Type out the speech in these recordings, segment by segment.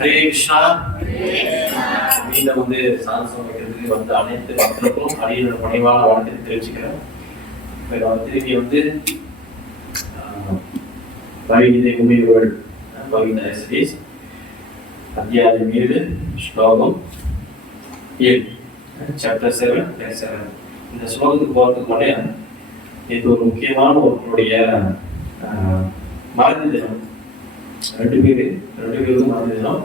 ஹரே கிருஷ்ணா. வீட்டில் வந்து சாதம் வைக்கிறதுக்கு வந்து அனைத்து பக்தர்களுக்கும் அடியோட பணிவான வாழ்க்கை தெரிவிச்சுக்கிறேன். திருப்பி வந்து பகவத்கீதை உண்மைகள் பகவத்கீதை சீரீஸ் அத்தியாயம் 7 ஸ்லோகம் 7 சாப்டர் 7 இந்த ஸ்லோகத்துக்கு போகிறதுக்கு முன்னே இது ஒரு முக்கியமான ஒருவருடைய மறதி தினம். ரெண்டு பேருக்கும் மறதி தினம்.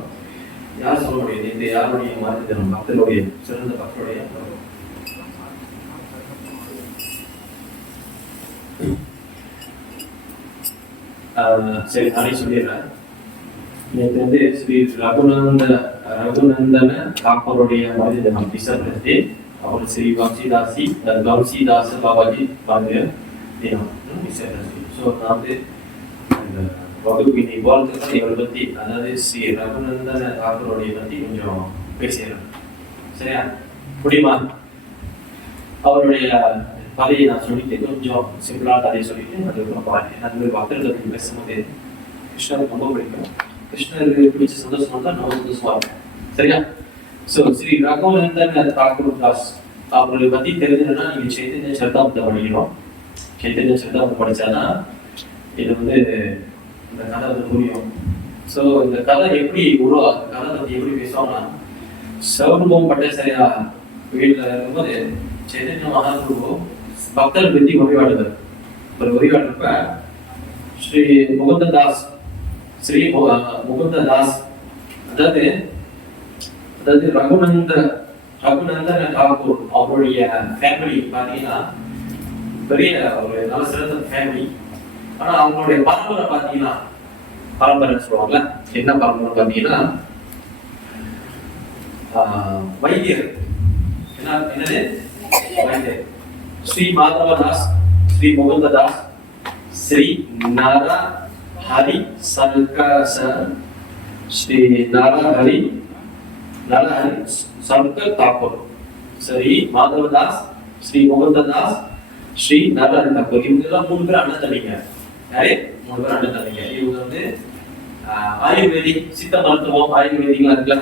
யார் சொல்ல முடியாது இந்த யாருடைய மறதி தினம்? பக்தருடைய, சிறந்த பக்தருடைய. சரி, நானே சொல்லிடுறேன். நேற்று வந்து ஸ்ரீ ரகுநந்தன தாக்கூருடைய மறதி தினம் டிசம்பர். அவர் ஸ்ரீ வம்சிதாச பாபாஜி பாண்டிய தினம் டிசம்பர். ஸோ நான் வந்து அந்த வகுப்பு இன்னைக்கு போகிறதுக்கு இவரை பற்றி, அதாவது ஸ்ரீ ரகுநந்தன தாக்கூருடைய பற்றி கொஞ்சம் பேசிடுறேன். சரியா? முடியுமா? அவருடைய கதையை நான் சொல்லிட்டு கொஞ்சம் சிம்பிளான கதையை சொல்லிட்டு அதுக்கப்புறம் பாருங்க. அந்த மாதிரி பக்தர்களை பற்றி பேசும்போது கிருஷ்ணருக்கு ரொம்ப பிடிக்கும். கிருஷ்ணருக்கு பிடிச்ச சந்தோஷம் தான் நம்ம சந்தோஷமா இருக்கும். சரியா? ஸோ ஸ்ரீ ரகுநந்தன தாக்கூர் தாஸ் அவர்களை பற்றி தெரிஞ்சதுன்னா நீங்கள் சைத்தன்ய சரிதாமத்தை படிக்கணும். சைத்தன்ய சரிதாமத்தை படித்தாதான் இது வந்து இந்த கதை வந்து புரியும். ஸோ இந்த கதை எப்படி உருவாகும், கதை பற்றி எப்படி பேசுவாங்கன்னா, சௌரபம் பட்டேசரியா வீட்டில் இருக்கும்போது சைத்தன்ய மகாபிரபு பக்தர் பற்றி வழிபாடுவார். ஒரு வழிபாடுறப்ப ஸ்ரீ முகுந்ததாஸ் அதாவது ரகுநந்தன தாக்கூர் அவருடைய ஃபேமிலி பார்த்தீங்கன்னா பெரிய ஒரு நல்ல சிறந்த ஃபேமிலி. ஆனா அவங்களுடைய பரம்பரை பார்த்தீங்கன்னா, பரம்பரை சொல்லுவாங்கல்ல, என்ன பரம்பரை பார்த்தீங்கன்னா வைத்தியர். என்னது வைத்தியர்? ஸ்ரீ மாதவதாஸ், ஸ்ரீ முகுந்ததாஸ், ஸ்ரீ நரஹரி ஸ்ரீ நரஹரி சங்கர் தாக்கூர், ஸ்ரீ மாதவதாஸ், ஸ்ரீ முகுந்ததாஸ், ஸ்ரீ நரஹரி தாக்கூர். இவங்க எல்லாம் 3 பேர் அண்ணன் தம்பிங்க. யாரே 3 பேர் அண்ணன் தம்பிங்க. இவங்க வந்து ஆயுர்வேதிக் சித்த மருத்துவம், ஆயுர்வேதிக்லாம் இருக்குல்ல,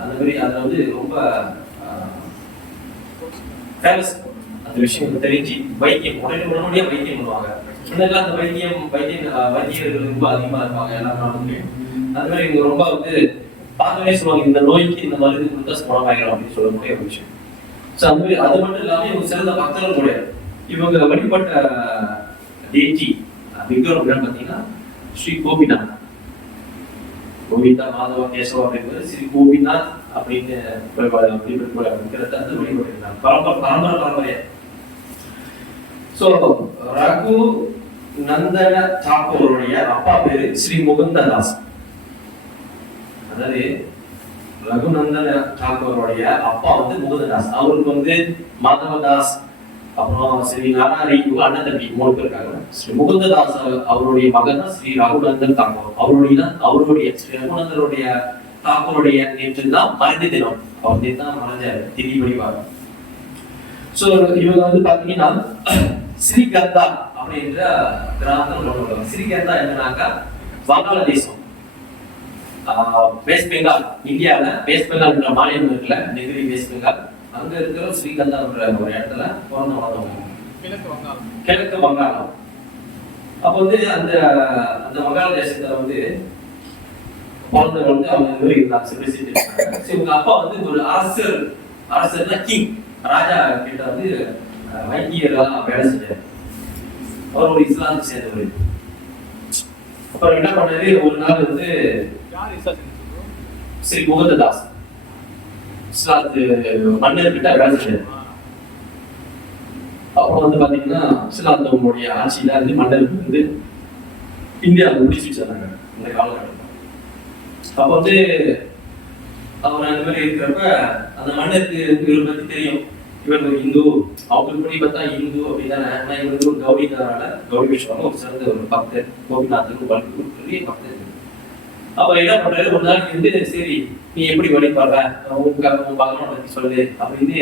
அந்த மாதிரி அதில் வந்து ரொம்ப ஃபேமஸ். அந்த விஷயம் தெரிஞ்சு வைத்தியம் உடனடியாக வைத்தியம் பண்ணுவாங்க. முன்னெல்லாம் அந்த வைத்தியர்கள் ரொம்ப அதிகமாக இருப்பாங்க எல்லா நாளுமே. அது மாதிரி இவங்க ரொம்ப வந்து பார்த்தோன்னே சொல்லுவாங்க, இந்த நோய்க்கு இந்த மருந்து கொடுத்தா குணமாயிடும் அப்படின்னு சொல்லக்கூடிய ஒரு விஷயம். ஸோ அந்த மாதிரி அது மட்டும் இல்லாமல் இவங்க சிறந்த பக்தர்கள் கூட. இவங்க வழிபட்ட டேட்டி விக்ரம் பார்த்தீங்கன்னா ஸ்ரீ கோபிநாத், கோவிந்தா மாதவ கேசவா அப்படிங்கிறது ஸ்ரீ கோபிநாத் அப்படின்னு விக்கிரத்தை வந்து வழிபட்டிருந்தாங்க பரம்பரையா. ஸோ ரகுநந்தன தாக்கூருடைய அப்பா பேரு ஸ்ரீ முகுந்ததாஸ். அதாவது ரகுநந்தன தாக்கூருடைய அப்பா வந்து முகுந்ததாஸ். அவருக்கு வந்து மாதவதாஸ், அப்புறம் ஸ்ரீ நரஹரி, அண்ணன் தம்பி 3 பேர் இருக்காங்க. ஸ்ரீ முகுந்ததாஸ் அவருடைய மகன் தான் ஸ்ரீ ரகுநந்தன் தாக்கூர். அவருடைய ஸ்ரீ ரகுநந்தனுடைய தாக்கூருடைய நேற்று தான் மறைந்த தினம். அவர் நேற்று தான் மறைஞ்சாரு, திதி வழிபாடு. ஸோ இவங்க வந்து பாத்தீங்கன்னா ஸ்ரீகந்தா அப்படின்ற கிராமத்தில் கொண்டு. ஸ்ரீகந்தா என்னன்னாக்கா வங்காளதேசம், வெஸ்ட் பெங்கால், இந்தியாவில் வெஸ்ட் பெங்கால் மாநிலம் இருக்குல்ல, நெகிரி வெஸ்ட் பெங்கால், அங்க இருக்கிற ஸ்ரீகந்தான்ற ஒரு இடத்துல பிறந்த வளர்ந்தவங்க. கிழக்கு வங்காளம். அப்ப வந்து அந்த வங்காள தேசத்துல வந்து பிறந்தவங்க வந்து அவங்க இருந்தாங்க. இவங்க அப்பா வந்து ஒரு அரசர்னா கிங், ராஜா கிட்ட வந்து வைத்தியர்களாக வேலை செஞ்சார். அவர் ஒரு இஸ்லாமுக்கு சேர்ந்தவர். அப்புறம் என்ன பண்ணாரு, ஒரு நாள் வந்து ஸ்ரீ முகுந்ததாஸ் இஸ்லாத்து மன்னர்கிட்ட வேலை செஞ்சார். அப்புறம் வந்து பாத்தீங்கன்னா இஸ்லாத்தவங்களுடைய ஆட்சியில இருந்து மன்னருக்கு வந்து இந்தியாவில் முடிச்சு வச்சிருந்தாங்க இந்த காலகட்டத்தில். அப்ப வந்து அவர் அந்த மாதிரி இருக்கிறப்ப அந்த மன்னருக்கு இவரை பத்தி தெரியும், இவர் ஒரு இந்து, அவங்களுக்கு படி பார்த்தா இந்து அப்படிதானே. ஆனா இவர் வந்து ஒரு கௌரிதாரால கௌரிவேஸ்வரம் ஒரு சிறந்த ஒரு பக்தர், கோபிநாத்துக்கு ஒரு பெரிய பக்தர். அப்ப என்ன பண்றாரு, ஒரு நாளைக்கு வந்து சரி நீ எப்படி வழிபாடுற, உன் பகவானை பத்தி சொல்லு அப்படின்னு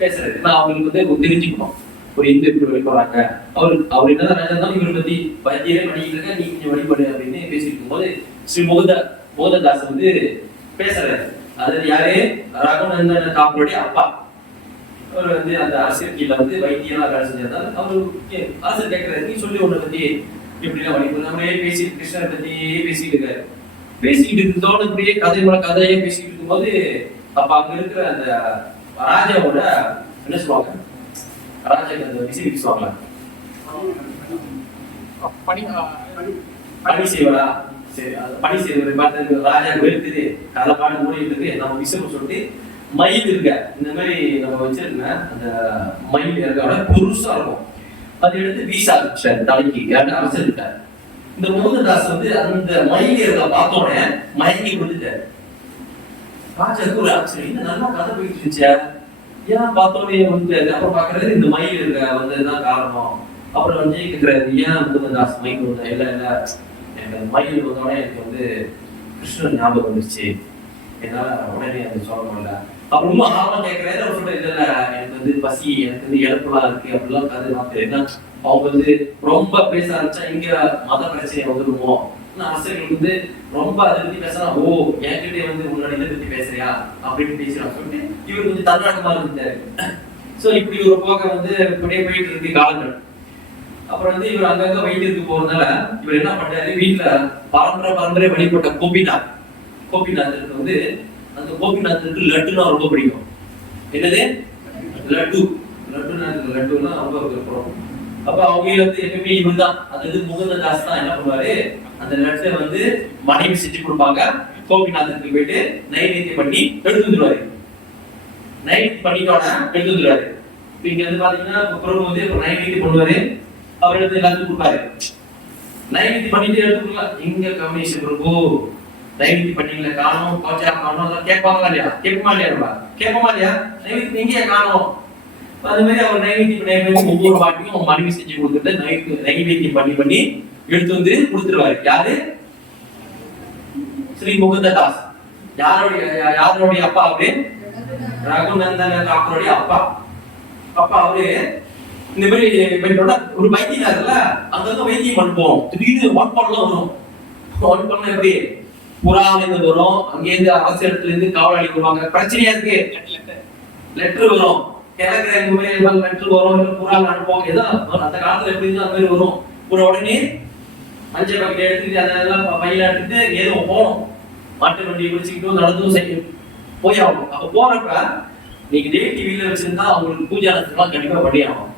பேசுறாரு. நான் அவங்களுக்கு வந்து தெரிஞ்சுக்கணும் ஒரு இந்து எப்படி வழிபடுறாங்க. அவர் என்னதான் ராஜா இருந்தாலும் இவரை பத்தி வைத்தியரே பண்ணிக்கிட்டு இருக்க, நீ கொஞ்சம் வழிபடு அப்படின்னு பேசிட்டு இருக்கும்போது ஸ்ரீ மோகன்தாஸ் வந்து பேசுறாரு. அதாவது யாரு? ரகுநந்தன தாக்கூருடைய அப்பா. அவர் வந்து அந்த அரசியல் கீழே வந்து வைத்தியெல்லாம் வேலை செஞ்சிருந்தாரு. அவரு அரசர் கேட்கிறாரு, நீ சொல்லி ஒண்ணு பத்தி எப்படிலாம் வழிபடுறது, நம்மளே பேசி கிருஷ்ணரை பத்தியே பேசிட்டு இருக்காரு. பேசிக்கிட்டு இருந்தோட இப்படியே கதையே பேசிக்கிட்டு இருக்கும்போது அப்ப அங்க இருக்கிற அந்த ராஜாவோட என்ன சொல்லுவாங்க, ராஜாக்கு அந்த விசிறி வீசுவாங்களா, பணி செய்வரா, சரி பணி செய்வது பார்த்து ராஜா வெறுக்குது, கதை பாடு மூடிட்டு இருக்கு, நம்ம விசிறு சொல்லிட்டு மயில் இருக்க இந்த மாதிரி நம்ம வச்சிருக்க அந்த மயில் இருக்க புதுசா இருக்கும், அதை எடுத்து வீச ஆரம்பிச்சாரு தலைக்கு. அரசர் இருக்காரு. இந்த மோகன்தாஸ் வந்து அந்த மயில் இருக்க பார்த்தோன்னே மயங்கி விழுந்துட்டாரு. ராஜாக்கு ஒரு ஆச்சரியம், இந்த நல்லா கதை போயிட்டு இருந்துச்சா, ஏன் பார்த்தோன்னே வந்து அப்புறம் பாக்குறது இந்த மயில் இருக்க வந்ததுதான் காரணம். அப்புறம் வந்து கேட்கிறாரு, ஏன் மோகன்தாஸ் மயில் வந்தா, இல்ல இல்ல எனக்கு மயில் வந்தோடனே எனக்கு வந்து கிருஷ்ணன் ஞாபகம் வந்துருச்சு, என்னால உடனே அது சொல்ல முடியல. அப்ப ரொம்ப ஆர்வமா கேட்கிறாரு. அவர் சொல்ற இல்ல எனக்கு வந்து பசி, எனக்கு வந்து இழப்புலாம் இருக்கு அப்படிலாம் கதை மாத்திரம். அவங்க வந்து ரொம்ப பேச ஆரம்பிச்சா இங்க மத பிரச்சனை வந்துருமோ, அரசர்களுக்கு வந்து ரொம்ப அதை பத்தி பேசுறா, ஓ என்கிட்ட வந்து உன்னோட இதை பத்தி பேசுறியா அப்படின்னு பேசுறான்னு சொல்லிட்டு இவர் கொஞ்சம் தன்னாட்டமா இருந்தாரு. சோ இப்படி ஒரு போக வந்து இப்படியே போயிட்டு இருக்கு காலங்கள். அப்புறம் வந்து இவர் அங்கங்க வைத்தியத்துக்கு போறதுனால இவர் என்ன பண்றாரு, வீட்டுல பரம்பரை வழிபட்ட கோபிநாதருக்கு வந்து அந்த கோபிநாதருக்கு லட்டுனா ரொம்ப பிடிக்கும். என்னது? லட்டுனா ரொம்ப விருப்பம். அப்ப அவங்க வந்து எப்பவுமே இவர்தான், அதாவது முகுந்ததாஸ் தான் என்ன பண்ணுவாரு, அந்த லட்டை வந்து மனைவி செஞ்சு கொடுப்பாங்க. கோபிநாதருக்கு போயிட்டு நைவேத்தியம் பண்ணி எடுத்து வந்துருவாரு. நைவேத்தியம் பண்ணிட்டோன்னா எடுத்து வந்துருவாரு. இங்க வந்து பாத்தீங்கன்னா பிரபு வந்து நைவேத்தியம் பண்ணுவாரு, அவர் எடுத்து எல்லாத்துக்கும் கொடுப்பாரு. நைவேத்தியம் பண்ணிட்டு எடுத்து கொடுக்கலாம். இங்க கமேஷ் பிரபு நைவேத்தியம் பண்ணீங்களா, காணும் கோச்சா காணும் கேட்பாங்களா இல்லையா, கேட்போமா இல்லையா, நைவேத்தியம் எங்கேயா காணும். அது மாதிரி அவர் நைவேத்தியம் ஒவ்வொரு வாட்டியும் மனைவி செஞ்சு கொடுத்துட்டு நைவேத்தியம் பண்ணி எடுத்து வந்து கொடுத்துருவாரு. யாரு? ஸ்ரீ முகுந்ததாஸ். யாருடைய அப்பா? அவரு ரகுநந்தன தாக்கூருடைய அப்பா. அவரு இந்த மாதிரி ஒரு வைத்தியனார்ல, அங்க வைத்தியம் பண்ணுவோம். திடீர்னு ஒன் பண்ணலாம் வரும். ஒன் பண்ண எப்படி புறாவில இருந்து வரும், அங்கேருந்து அரசு இடத்துல இருந்து காவலாளி வருவாங்க, பிரச்சனையா இருக்கு, லெட்டர் வரும், லெட்டர் வரும், புறாவில் அனுப்புவாங்க. ஏதோ அந்த காலத்துல எப்படி அந்த மாதிரி வரும். உடனே மஞ்சள் பக்கெட் எடுத்துக்கிட்டு அதெல்லாம் பையில எடுத்துட்டு ஏதோ போகணும், மாட்டு வண்டியை குடிச்சுக்கிட்டு நடந்தும் செய்யும் போய் ஆகணும். அப்ப போறப்ப நீங்க டிவில வச்சிருந்தா அவங்களுக்கு பூஜை அலசெல்லாம் கண்டிப்பா பண்ணியாகும்.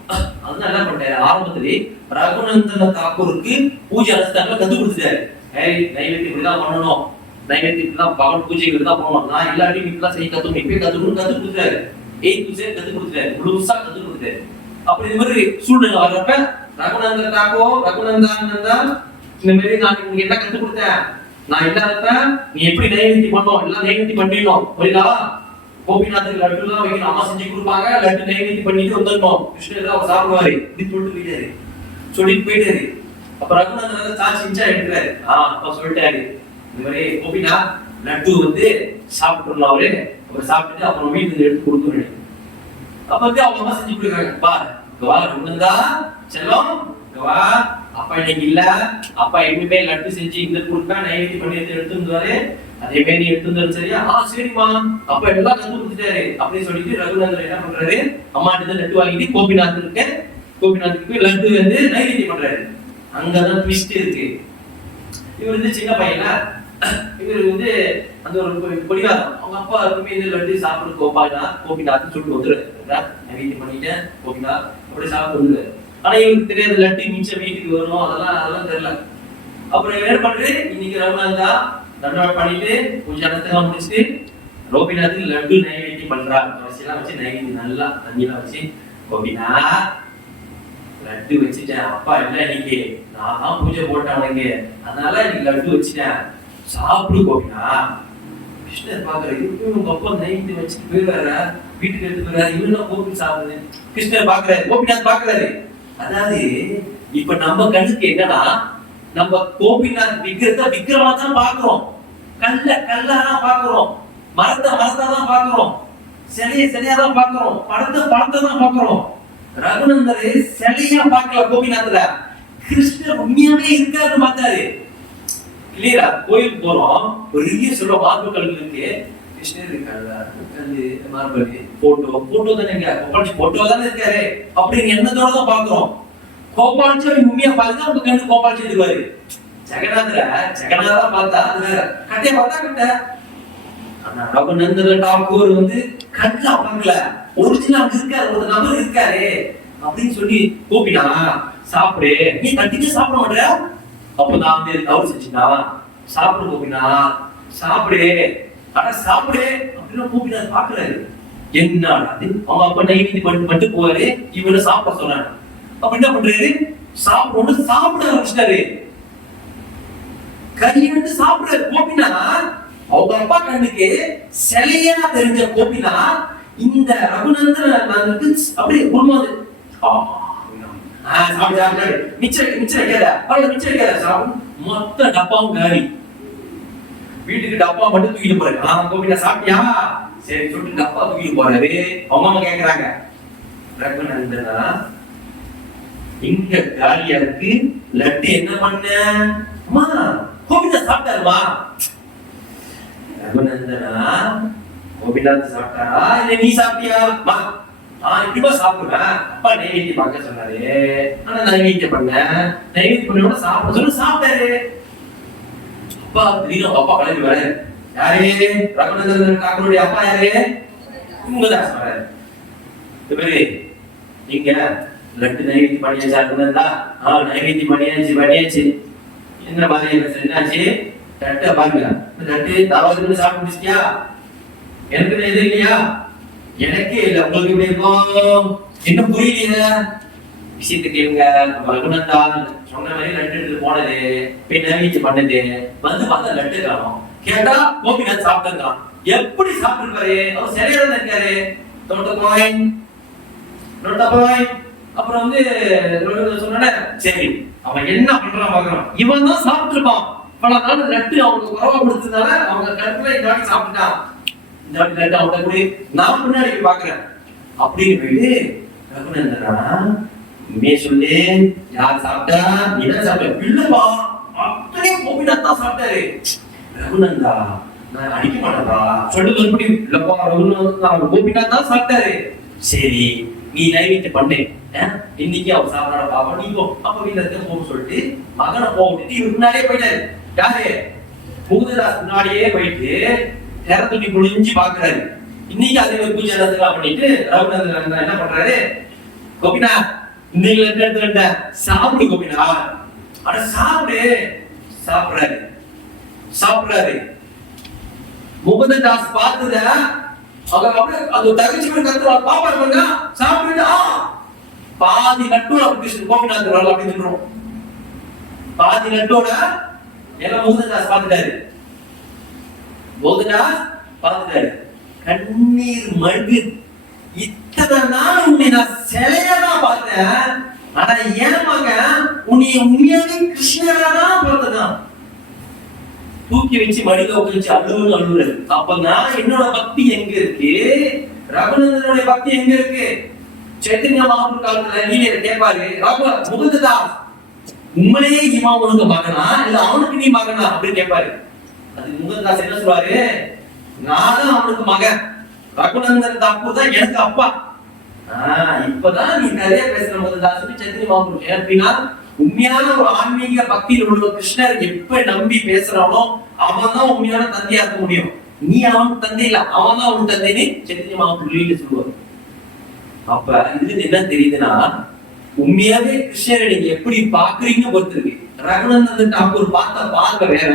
அதுதான் என்ன பண்ணாரு, ஆரம்பத்திலே ரகுநந்தன தாக்கூருக்கு பூஜை அலசெல்லாம் கத்து கொடுத்துட்டாரு. நைவேத்தியம் இப்படிதான் பண்ணணும், நைவேத்தியம் இப்படிதான் பகல் பூஜைகள் தான் போகணும், நான் எல்லாத்தையும் இப்படிதான் செய்ய கத்துக்கணும், இப்பயே கத்துக்கணும் கத்து கொடுத்துட்டாரு. கத்து கொடுத்துட்டாரு, முழுசா கத்து கொடுத்துட்டாரு. அப்படி இந்த மாதிரி சூழ்நிலை வர்றப்ப ரகுநந்தன ரகுநந்தா இந்த மாதிரி நான் உங்களுக்கு என்ன கத்து கொடுத்தேன், நான் இல்லாதப்ப நீ எப்படி நைவேத்தியம் பண்ணணும், எல்லாம் நைவேத்தியம் பண்ணிடணும், புரியுதா? கோபிநாத்துக்கு லட்டு எல்லாம் வைக்கணும், அம்மா செஞ்சு கொடுப்பாங்க, லட்டு நைவேத்தியம் பண்ணிட்டு வந்துடணும், கிருஷ்ணர் அவர் சாப்பிடுவாரு இப்படி சொல்லிட்டு போயிட்டாரு. அப்ப ரகுநந்தன் சாட்சி எடுக்கிறாரு. அப்ப சொல்லிட்டாரு, இந்த மாதிரி கோபினா லட்டு வந்து சாப்பிட்டுருந்தோம் அவரு, அவர் சாப்பிட்டுட்டு அப்புறம் வீட்டுக்கு எடுத்து கொடுக்கணும். அப்ப வந்து அவங்க அம்மா செஞ்சு கொடுக்குறாங்க. வா ரகுநந்தா செல்லம், வா அப்பா இன்னைக்கு இல்ல, அப்பா எப்பவுமே லட்டு செஞ்சு இந்த கொடுப்பேன், நைவேத்தியம் பண்ணி எடுத்து வந்துருவாரு, அதே மாதிரி நீ எடுத்து வந்தாரு சரியா? சரிம்மா. அப்ப எல்லாம் கத்து கொடுத்துட்டாரு அப்படின்னு சொல்லிட்டு ரகுநந்தன் என்ன பண்றாரு, அம்மாட்டு லட்டு வாங்கிட்டு கோபிநாத்துக்கு லட்டு வந்து நைவேத்தியம் பண்றாரு. அங்கதான் ட்விஸ்ட் இருக்கு. இவர் வந்து சின்ன பையனா, இவர் வந்து அந்த ஒரு பொடிவாரம், அவங்க அப்பா எப்பவுமே இந்த லட்டு சாப்பிட்டு கோபிநாத் சொல்லிட்டு வந்துடுறாரு, நைவேத்தியம் பண்ணிட்டேன் கோபிநாத் அப்படி சாப்பிட்டு வந்துடுறாரு. ஆனா இவருக்கு தெரியாத லட்டு மிச்சம் வீட்டுக்கு வரணும், அதெல்லாம் தெரியல. அப்புறம் என்ன பண்றது, இன்னைக்கு ரகுநந்தா தண்டனை பண்ணிட்டு கொஞ்சம் இடத்தெல்லாம் முடிச்சுட்டு கோபிநாத்துக்கு லட்டு நைவேத்தியம் பண்றாங்க. அரிசியெல்லாம் வச்சு நைவேத்தியம் நல்லா தண்ணியெல்லாம் வச்சு, கோபிநாத் லட்டு வச்சுட்டேன், அப்பா இல்ல இன்னைக்கு, நான் தான் பூஜை போட்டேன் உனக்கு, அதனால இன்னைக்கு லட்டு வச்சுட்டேன், சாப்பிடு கோபினா. கிருஷ்ணர் பாக்குறாரு, உங்க அப்பா நைவேத்தியம் வச்சுட்டு போயிடுவாரு, வீட்டுக்கு எடுத்து போயிடுறாரு, இவனும் கோபி சாப்பிடுது. கிருஷ்ணர் பாக்குறாரு, கோபிநாத் பாக்குறாரு. அதாவது இப்ப நம்ம கண்ணுக்கு என்னன்னா, நம்ம கோபிநாத் விக்கிரமா தான் பாக்குறோம், கல்லாதான் பாக்குறோம், மரத்தை தான் பாக்குறோம், சிலையா தான் பாக்குறோம், படத்தை தான் பாக்குறோம். ரகுநந்தர் சிலையா பார்க்கல கோபிநாத்ல, கிருஷ்ணர் உண்மையாவே இருக்காருன்னு பார்த்தாரு. கிளியரா கோயிலுக்கு போறோம், பெரிய சொல்ல மார்பு கல் இருக்கு, கிருஷ்ணர் இருக்காங்க, கல்லு மார்பல் போட்டோ தானே, போட்டோ தானே இருக்காரு அப்படின்னு எண்ணத்தோட தான் பாக்குறோம். கோபால்ஜி உண்மையா பாருங்க, அவங்க கண்ணு கோபால்ஜி இருவாரு. ஜெகநாதரா பார்த்தா அது வேற, கட்டைய பார்த்தா கட்ட. ஆனா ரகுநந்தன டாகூர் வந்து கண்ணா பார்க்கல, ஒரிஜினல் அங்க இருக்காரு, ஒரு நபர் இருக்காரு அப்படின்னு சொல்லி கூப்பினா, சாப்பிடு, நீ கட்டிட்டு சாப்பிட மாட்டே. அப்ப நான் வந்து தவறு செஞ்சுட்டா, சாப்பிட கூப்பினா, சாப்பிடு, ஆனா சாப்பிடு அப்படின்னு கூப்பினா பாக்குறாரு. என்ன அவங்க அப்ப நைவேதி பண்ணிட்டு போவாரு, இவரை சாப்பிட சொன்னாரு. அப்ப என்ன பண்றாரு, சாப்பிடணும் சாப்பிட ஆரம்பிச்சிட்டாரு, கையிட்டு சாப்பிடுறாரு. கோபினா அவங்க அப்பா கண்ணுக்கு சிலையா தெரிஞ்ச கோபினா இந்த ரகுநந்தனுக்கு அப்படியே உருமாது. மொத்த டப்பாவும் காரி, வீட்டுக்கு டப்பா மட்டும் தூக்கிட்டு போறாரு. கோபினா சாப்பிட்டியா, சரி சொல்லிட்டு டப்பா தூக்கிட்டு போறாரு. அவங்க அம்மா கேக்குறாங்க, ரகுநந்தனா இங்க காலியா இருக்கு, லட்டு என்ன பண்ண? அம்மா கோபிதா சாப்பிட்டாருமா. ரகுநந்தனா கோபிநாத் சாப்பிட்டாரா இல்ல நீ சாப்பிட்டியா? இப்படிமா சாப்பிடுவேன், அப்பா நைவேத்தியம் பார்க்க சொன்னாரு, ஆனா நைவேத்தியம் பண்ண, நைவேத்தியம் பண்ண சாப்பிட சொல்லி சாப்பிட்டாரு. அப்பா திடீர்னு அப்பா கலந்து வர, யாரு? ரகுநந்தன் டாக்டருடைய அப்பா யாரு? இவங்கதான் சொல்றாரு. நீங்க லட்டு நைவேத்தியம் பண்ணியாச்சா? ரகுநந்தா நைவேத்தியம் பண்ணியாச்சு. என்ன மாதிரி என்னாச்சு? தட்டை பாருங்க, தட்டு தாவதுன்னு சாப்பிட்டு முடிச்சிட்டியா? எனக்கு எது இல்லையா? எனக்கே இல்ல, உங்களுக்கு எப்படி இருக்கும்? என்ன புரியல விஷயத்தை கேளுங்க. ரகுநந்தா சொன்ன மாதிரி லட்டு எடுத்து போனது, போய் நைவேத்தியம் பண்ணது, வந்து பார்த்தா லட்டு காணும். கேட்டா கோபிநாத் சாப்பிட்டான். எப்படி சாப்பிட்டுருப்பாரு? அவர் சரியா தான் இருக்காரு. அப்புறம் வந்து சொன்ன, சரி அவன் என்ன பண்றான் பாக்குறான், இவன் தான் சாப்பிட்டுருப்பான். பல நாள் லட்டு அவங்க உறவா கொடுத்ததுனால அவங்க கருத்துல இந்த வாட்டி சாப்பிட்டுட்டான். இந்த வாட்டி லட்டு அவங்க கூட நான் முன்னாடி பாக்குறேன் அப்படின்னு போயிட்டு, ரகுநந்தனா உண்மையே சொல்லு, யார் சாப்பிட்டா? நீ தான் சாப்பிட்ட? இல்லப்பா, அப்படியே கோபிநாத் தான் சாப்பிட்டாரு. ரகுநந்தா நான் அடிக்க மாட்டேன்ப்பா, சொல்லு மறுபடி. இல்லப்பா ரகுநந்தா கோபிநாத் தான் சாப்பிட்டாரு. சரி நீ நைவேத்தியம் பண்ணு, இன்னைக்கு அவர் சாப்பிடாத பாப்பா, நீ போ. அப்ப வீட்டுல இருக்க போக சொல்லிட்டு மகனை போட்டுட்டு இவர் முன்னாடியே போயிட்டாரு. யாரு? முகுந்ததாஸ் முன்னாடியே போயிட்டு திறத்துட்டி குளிஞ்சு பாக்குறாரு. இன்னைக்கு அதே ஒரு பூஜை நடத்துக்கலாம் பண்ணிட்டு ரகுநந்தன் என்ன பண்றாரு, கோபிநாத் இன்னைக்கு எடுத்துட்ட சாப்பிடு கோபிநாத். ஆனா சாப்பிடு, சாப்பிடுறாரு. முகுந்ததாஸ் பார்த்தத அவங்க அப்படியே அது தகச்சு கத்துவா, பாப்பாங்க சாப்பிட்டு பாதி நட்டோட கோபிநாத் அப்படின்னு சொல்றோம். பாதி நட்டோட எல்லாம் முகுந்ததாஸ் பார்த்துட்டாரு. கண்ணீர் மல்கு, இத்தனை நாள் உன்னை நான் சிலையதான் பார்த்தேன், ஆனா ஏமாங்க உன்னை உண்மையாவே கிருஷ்ணரா தான் பார்த்ததான். தூக்கி வச்சு மடியில உட்காந்து அழுவுறாரு. அப்ப நான் என்னோட பக்தி எங்க இருக்கு, ரகுநந்தனுடைய பக்தி எங்க இருக்கு? சைத்தன்ய மகாபிரபு காலத்துல லீலையில கேட்பாரு, முகுந்ததாஸ் உண்மையே இவன் உனக்கு மகனா இல்ல அவனுக்கு நீ மகனா அப்படின்னு கேட்பாரு. அதுக்கு முகுந்ததாஸ் என்ன சொல்வாரு, நான் தான் அவனுக்கு மகன், ரகுநந்தன் தாக்கூர் தான் எனக்கு அப்பா. இப்பதான் நீ நிறைய பேசுற முகுந்ததாஸ் சைத்தன்ய மகாபிரபு. அப்படின்னா உண்மையான ஒரு ஆன்மீக பக்தியில் உள்ள கிருஷ்ணர் எப்ப நம்பி பேசுறானோ அவன் தான் உண்மையான தந்தையா இருக்க முடியும். நீ அவனுக்கு தந்தை இல்ல, அவன் தான் அவனுக்கு தந்தைன்னு சைத்தன்ய மகாபிரபு சொல்லுவாரு. அப்ப இதுல என்ன தெரியுதுன்னா, உண்மையாவே கிருஷ்ணரை நீங்க எப்படி பாக்குறீங்கன்னு பொறுத்து இருக்கு. ரகுநந்தன் டாக்கூர் பார்த்த பார்வை வேற,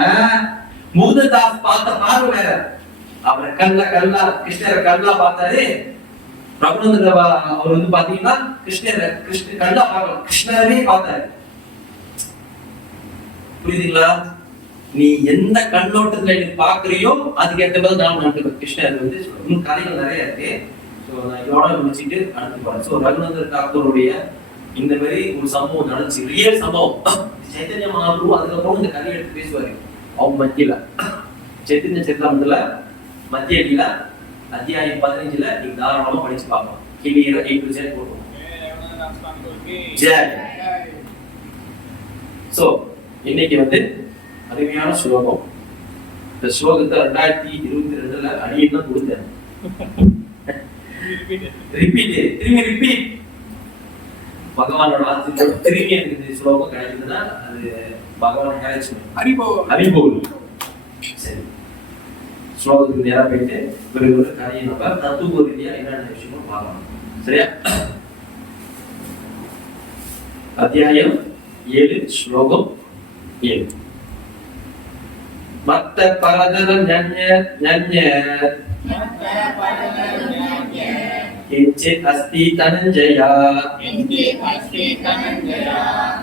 முகுந்ததாஸ் பார்த்த பார்வை வேற. அவரை கல்லா கிருஷ்ணரை கல்லா பார்த்தாரு. ரகுநந்தன் அவர் வந்து பாத்தீங்கன்னா கிருஷ்ண கல்லா பார்க்கல, கிருஷ்ணரவே பார்த்தாரு. புரியுதுங்களா? நீ எந்த கண்ணோட்டத்துல நீ பாக்குறியோ அதுக்கு ஏற்ற மாதிரி நான் கிருஷ்ணர் வந்து இன்னும் கதைகள் நிறைய இருக்கு. நான் இதோட முடிச்சுட்டு அடுத்து போறேன். ரகுநந்தன் டாக்கூருடைய இந்த மாதிரி ஒரு சம்பவம் நடந்துச்சு, ரியல் சம்பவம். சைத்தன்ய மகாபிரபு அதுக்கப்புறம் இந்த கதையை எடுத்து பேசுவாரு. அவங்க மத்தியில சைத்தன்ய சரிதாமத்துல மத்திய அடியில அத்தியாயம் 15ல நீங்க தாராளமா படிச்சு பார்க்கலாம். கிளியரா A-Z போடுவோம். சோ இன்னைக்கு வந்து அருமையான ஸ்லோகம். இந்த ஸ்லோகத்தை 2022 அடியேன் தான் கொடுத்தேன். ரிப்பீட் பகவானோட ஆசீர்வாதம் திரும்பி எனக்கு இந்த ஸ்லோகம் கிடைக்குதுன்னா அது பகவான் அறிபோல். சரி, ஸ்லோகத்துக்கு நேரா போயிட்டு ஒரு கதையை நம்ம தத்துவ ரீதியா என்னென்ன விஷயமும் பார்க்கலாம். சரியா? அத்தியாயம் 7 ஸ்லோகம் 7. மத்த பரதரம் ஞஞ கிஞ்சித் அஸ்தி தனஞ்சயா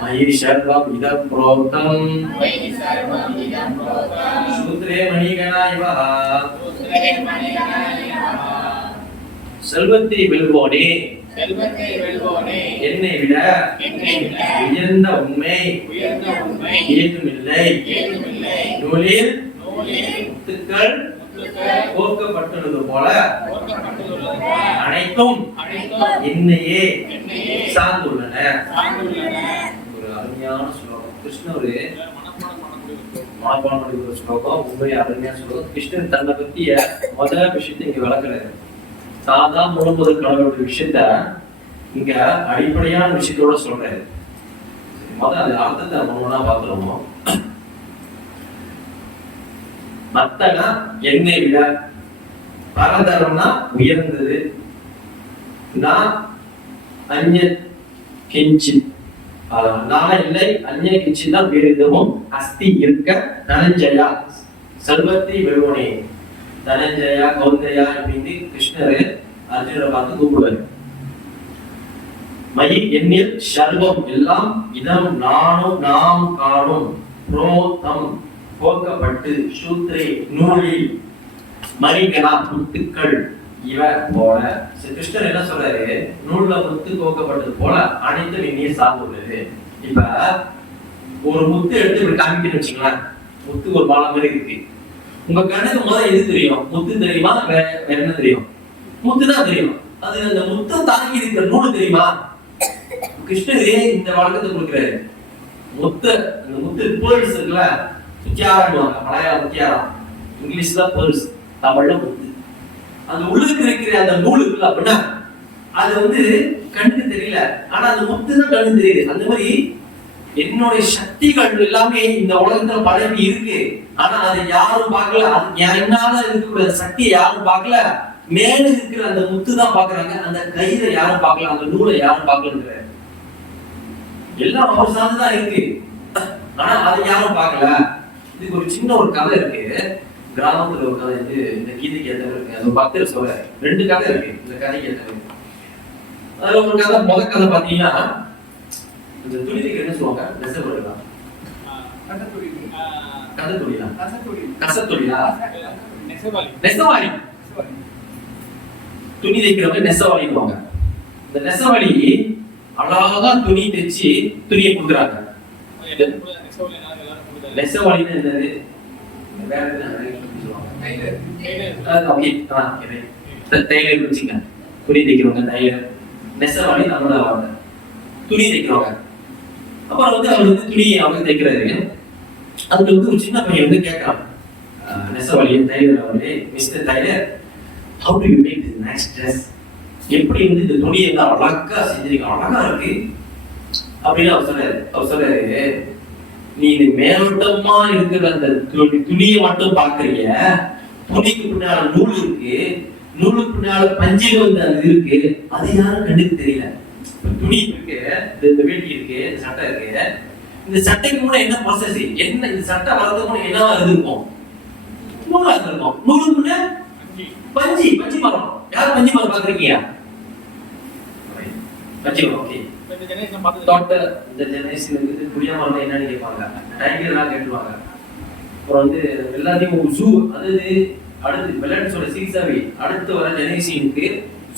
மயி சர்வம் இதம் ப்ரோக்தம் சூத்ரே மணிகணா இவ. செல்வத்தை வெல்வோனே, என்னை விட உயர்ந்த உண்மை ஏதுமில்லை. நூலில் முத்துக்கள் கோர்க்கப்பட்டுள்ளது போல அனைத்தும் என்னையே சார்ந்துள்ளன. ஒரு அருமையான ஸ்லோகம். கிருஷ்ணர் மனப்பாடம் பண்ணி ஒரு ஸ்லோகம். உண்மையை அருமையான ஸ்லோகம். கிருஷ்ணன் தன்னை பத்திய முதல் விஷயத்தை இங்க விளக்குறாரு. சாதா முழுமுதல் கடவுளுடைய விஷயத்த இங்க அடிப்படையான விஷயத்தோட சொல்றாரு. முதல்ல அது அர்த்தத்தை ஒவ்வொன்னா பார்த்துருவோம். மத்தனா என்னை விட, பரதரம்னா உயர்ந்தது, நான் அந்நிய கிஞ்சித் நான் இல்லை, அந்நிய கிஞ்சித் தான் வேறு எதுவும் அஸ்தி இருக்க. தனஞ்சயா செல்வத்தை வெல்வோனே, தனஞ்சயா கௌந்தயா அப்படின்னு கிருஷ்ணர் அர்ஜுனரை பார்த்து கூப்பிடுவாரு. மயி என்னில் சர்வம் எல்லாம் இதம் நானும் நாம் காணும் புரோதம் கோர்க்கப்பட்டு சூத்ரே நூலில் மணிகணா முத்துக்கள் இவ போல. கிருஷ்ணர் என்ன சொல்றாரு? நூல்ல முத்து கோர்க்கப்பட்டது போல அனைத்தும் என்னையே சார்ந்துள்ளது. இப்ப ஒரு முத்து எடுத்து இப்படி காமிக்கணும்னு வச்சுக்கலாம். முத்து ஒரு பாலம் மாதிரி இருக்கு. உங்க கண்ணுக்கு முதல்ல எது தெரியும்? முத்து தெரியுமா? வேற என்ன தெரியும்? முத்து தான் தெரியும். அது அந்த முத்து தாங்கி இருக்கிற நூல் தெரியுமா? கிருஷ்ணரே இந்த வழக்கத்தை கொடுக்கிறாரு. முத்து, அந்த முத்து பேர்ஸ் இருக்குல்ல, முக்கியாராடுவாங்க. மலையாளம் முக்கியாரம், இங்கிலீஷ்ல பேர்ஸ், தமிழ்ல முத்து. அந்த உள்ளுக்கு இருக்கிற அந்த நூல் இருக்குல்ல அப்படின்னா அது வந்து கண்ணுக்கு தெரியல, ஆனா அந்த முத்து தான் கண்ணுக்கு தெரியுது. அந்த மாதிரி என்னுடைய சக்திகள் எல்லாமே இந்த உலகத்துல பரவி இருக்கு. ஆனா அதை யாரும் பார்க்கல. அது என்னால இருக்கக்கூடிய சக்தியை யாரும் பார்க்கல. மேல இருக்கிற அந்த முத்து தான் பாக்குறாங்க. அந்த கயிறை யாரும் பார்க்கல, அந்த நூலை யாரும் பார்க்கல. எல்லாம் அவர் சார்ந்துதான் இருக்கு, ஆனா அதை யாரும் பார்க்கல. இதுக்கு ஒரு சின்ன ஒரு கதை இருக்கு. கிராமத்துல ஒரு கதை வந்து இந்த கீதைக்கு ஏற்ற இருக்கு. அது பக்தர் சொல்ற 2 கதை இருக்கு இந்த கதைக்கு ஏற்ற. அதுல ஒரு கதை, முதல் கதை பாத்தீங்கன்னா இந்த துணிக்கு என்ன சொல்லுவாங்க? நெசவாளி. துணி தைக்கிறவங்க நெசவாளிக்குவாங்க. இந்த நெசவாளி அழகா துணி தைச்சு துணியை கொடுக்குறாங்க. நெசவாளின்னு என்னது? டெய்லர் வச்சுங்க. துணி தைக்கிறவங்க டெய்லர். நெசவாளி நம்மள துணி தைக்கிறவங்க. அப்புறம் வந்து அவர் வந்து துணி அவங்க தைக்கிறாரு. அதுக்கு வந்து ஒரு சின்ன பையன் வந்து கேட்கறான் நெசவாளி டெய்லர் அவர்களே, mister tailor, how do you make this nice dress? எப்படி வந்து இந்த துணியை வந்து அழகா செஞ்சிருக்க, அழகா இருக்கு அப்படின்னு அவர் சொல்றாரு. நீ இது மேலோட்டமா இருக்கிற அந்த துணியை மட்டும் பாக்குறீங்க. துணிக்கு பின்னால நூல் இருக்கு, நூலுக்கு பின்னால பஞ்சில வந்து அது இருக்கு. அது யாரும் கண்ணுக்கு தெரியல. துணி இருக்கு, இந்த வேட்டி இருக்கு, இந்த சட்டை இருக்கு. இந்த சட்டைக்கு கூட என்ன ப்ராசஸ்? என்ன இந்த சட்டை வளர்த்து கூட என்னவா இருக்கும்? நூலா இருக்கும். நூலுக்கு பஞ்சி மரம். யார் பஞ்சி மரம் பாக்குறீங்க? பஞ்சி மரம். ஓகே. இந்த ஜெனரேஷன் புரிய மரம் என்னன்னு கேட்பாங்க. டைகர் எல்லாம் கேட்டுவாங்க. அப்புறம் வந்து எல்லாத்தையும் ஜூ, அதாவது அடுத்து விளையாட்டு சீசாவே அடுத்து வர ஜெனரேஷனுக்கு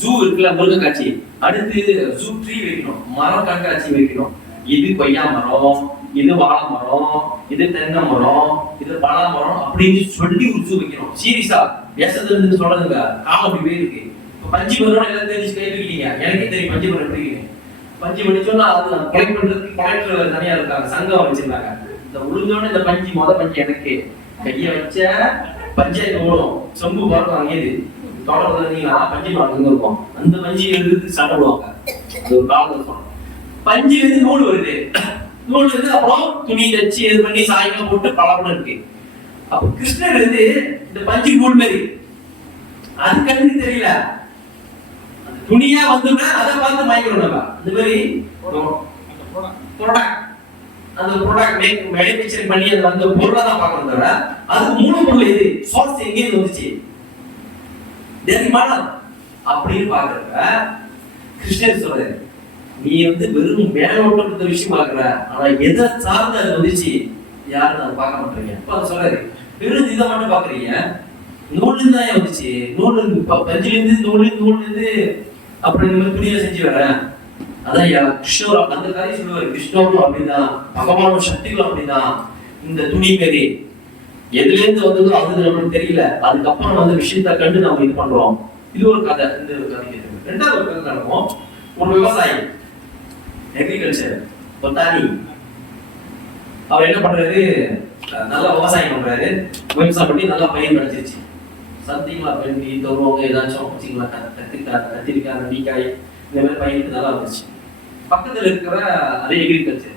ஜூ இருக்குல்ல, மிருக காட்சி. அடுத்து ஜூ ட்ரீ வைக்கணும், மரம் கண்காட்சி வைக்கணும். இது கொய்யா மரம், இது வாழை மரம், இது தென்னை மரம், இது பலா மரம் அப்படின்னு சொல்லி ஒரு ஜூ வைக்கணும். சீரியஸா பேசுறது இருந்து சொல்றதுங்க. காலம் அப்படி போய் இருக்கு. பஞ்சு மரம் எல்லாம் தெரிஞ்சு கை வைக்கிறீங்க. எனக்கே தெரியும் பஞ்சு மரம் எப்படிங்க. பஞ்சு பண்ணி சொன்னா அது கொலை பண்றதுக்கு கொலைக்டர் தனியா இருக்காங்க, சங்கம் வச்சிருக்காங்க. இந்த ஒழுங்கான இந்த பஞ்சு பஞ்சு எனக்கு கைய வச்ச பஞ்சாயத்து ஓடும் சொம்பு பார்க்கும் அங்கேயே தொடர்ந்து இருந்தீங்கன்னா பஞ்சு மரம் இருக்கும் அந்த பஞ்சு எடுத்து சண்டை போடுவாங்க. ஒரு காலத்துல பஞ்சுல இருந்து நூல் வருது, நூல் இருந்து அப்புறம் துணி தச்சு இது பண்ணி சாயங்காலம் போட்டு பழக்கம் இருக்கு. அப்ப கிருஷ்ணர் வந்து இந்த பஞ்சு நூல் மாதிரி அது கண்ணுக்கு தெரியல, அந்த துணியா வந்துன்னா அதை பார்த்து மயக்கிறோம் நம்ம. அந்த மாதிரி அந்த ப்ராடக்ட் மேனுஃபேக்சரிங் பண்ணி அது வந்து பொருளை தான் பார்க்கறத விட அதுக்கு மூலப்பொருள் எது, சோர்ஸ் எங்கேயிருந்து வந்துச்சு தெரியுமா அப்படின்னு பாக்குறப்ப கிருஷ்ணர் சொல்றாரு, நீ வந்து வெறும் மேலோட்ட விஷயம் பாக்குற, ஆனா எதை சார்ந்து அது வந்துச்சு யாரும் அதை பார்க்க மாட்டீங்க. அப்ப அதை சொல்றாரு, வெறும் இதை மட்டும் பாக்குறீங்க, நூல் தான் வந்துச்சு, நூல் பஞ்சுல இருந்து நூல் இருந்து அப்புறம் இந்த மாதிரி துணியை செஞ்சு வரேன். அதான் கிருஷ்ணர் அந்த கதையை சொல்லுவாரு, கிருஷ்ணரும் அப்படிதான், பகவானோட சக்திகளும் அப்படிதான். இந்த துணி மாரி எதுல இருந்து வந்ததோ அது நமக்கு தெரியல, அதுக்கப்புறம் வந்து விஷயத்தை கண்டு நம்ம இது பண்றோம். இது ஒரு கதை. இந்த ஒரு கதை. ரெண்டாவது ஒரு கதை நடக்கும். ஒரு விவசாயி, அக்ரிகல்ச்சர் பொத்தானி, அவர் என்ன பண்றாரு, நல்லா விவசாயம் பண்றாரு. விவசாயம் பண்ணி நல்லா பயிர் கிடைச்சிருச்சு. சந்தைங்களா வெண்டி தருவாங்க, ஏதாச்சும் வச்சுங்களா கத்திரிக்காய் நெல்லிக்காய் இந்த மாதிரி பயிருக்கு நல்லா வந்துச்சு. பக்கத்துல இருக்கிற அதே அக்ரிகல்ச்சர்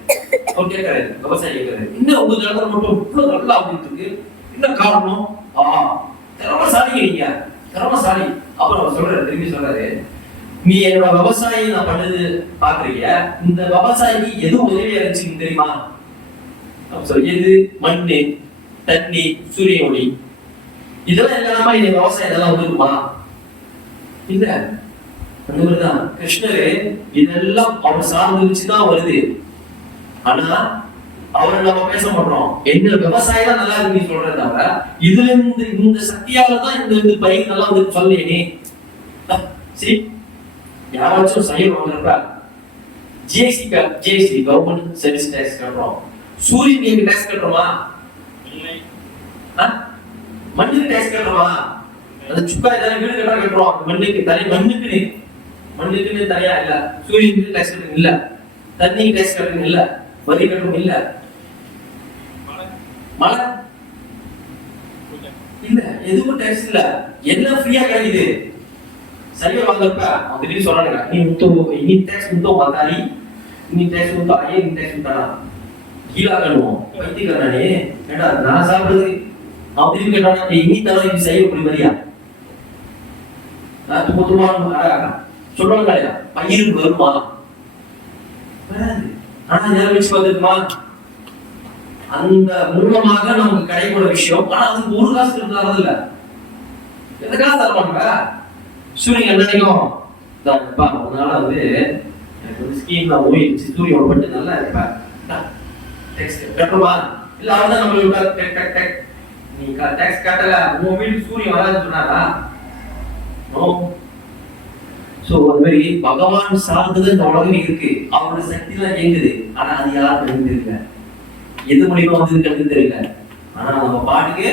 அவர் கேட்கறாரு, விவசாயி கேட்கறாரு, இன்னும் உங்க ஜனத்தரை மட்டும் இவ்வளவு நல்லா அப்படின்னு இருக்கு, என்ன காரணம்? திறமசாலி நீங்க, திறமசாலி. அப்புறம் அவர் சொல்றாரு, திரும்பி சொல்றாரு, நீ என்னோட விவசாயி நான் பண்ணது பாக்குறீங்க, இந்த விவசாயிக்கு எது உதவியா இருந்துச்சுன்னு தெரியுமா? எது? மண்ணு, தண்ணி, சூரிய ஒளி, இதெல்லாம் இல்லைனாமா இந்த விவசாயம் இதெல்லாம் வந்துருமா? இல்ல. அந்த மாதிரிதான் கிருஷ்ணரு இதெல்லாம் அவர் சார்ந்து வச்சுதான் வருது. ஆனா அவரை நம்ம பேச மாட்டோம், என்ன விவசாயம் நல்லா இருக்குன்னு சொல்றத தவிர இதுல இருந்து இந்த சக்தியாலதான் இந்த பயிர் நல்லா வந்து சொல்லேனே. சரி, யாராச்சும் சைன் வாங்குறப்ப ஜிஎஸ்டி கவர்மெண்ட் சர்வீஸ் டாக்ஸ் கட்டுறோம், சூரியனுக்கு டாக்ஸ் கட்டுறோமா? மண்ணுக்கு டாக்ஸ் கட்டுறோமா? அந்த சுக்கா ஏதாவது வீடு கட்டா கட்டுறோம், மண்ணுக்கு தனி மண்ணுக்குன்னு தனியா இல்ல, சூரியனுக்கு டாக்ஸ் கட்டணும் இல்ல, தண்ணிக்கு டாக்ஸ் கட்டணும் இல்ல, வரி கட்டணும் இல்ல, மழை இல்ல, எதுவும் டாக்ஸ் இல்ல, எல்லாம் ஃப்ரீயா கிடைக்குது. சரியா வாங்கப்ப அவங்க சொல்றாங்க, நீ இனி டாக்ஸ் முத்தோ மாத்தாரி, இனி டாக்ஸ் முத்தோ ஐயே, இனி டாக்ஸ் முத்தானா கீழா கழுவோம் வைத்தியக்காரனே. ஏடா நான் சாப்பிடுறது அவன் திரும்பி கேட்டானா, இனி தவிர இது செய்ய அப்படி மாதிரியா நான் துப்புவான்னு சொல்றாங்க இல்லையா? பயிருக்கு வருமா? ஆனா யாரும் வச்சு பார்த்துக்குமா? அந்த மூலமாக நமக்கு கிடைக்கூட விஷயம், ஆனா அதுக்கு ஒரு காசு இருந்தாலும் இல்ல, எந்த காசு தரமாட்டாங்க. சூரியன் என்னைக்கும் அதனால வந்து எனக்கு வந்து ஸ்கீம்ல ஓயிடுச்சு, சூரியன் பட்டு நல்லா இருப்பேன் கட்டுமா இல்ல, அவன் தான் நம்மளுக்கு நீ டாக்ஸ் கட்டல உன் வீட்டுக்கு சூரியன் வராதுன்னு சொன்னாரா? நோ. சோ அது மாதிரி பகவான் சார்ந்தது இந்த உலகம் இருக்கு, அவரோட சக்தி தான் இயங்குது. ஆனா அது யாரும் தெரியல, எது மூலியமா வந்து தெரியல. ஆனா நம்ம பாட்டுக்கு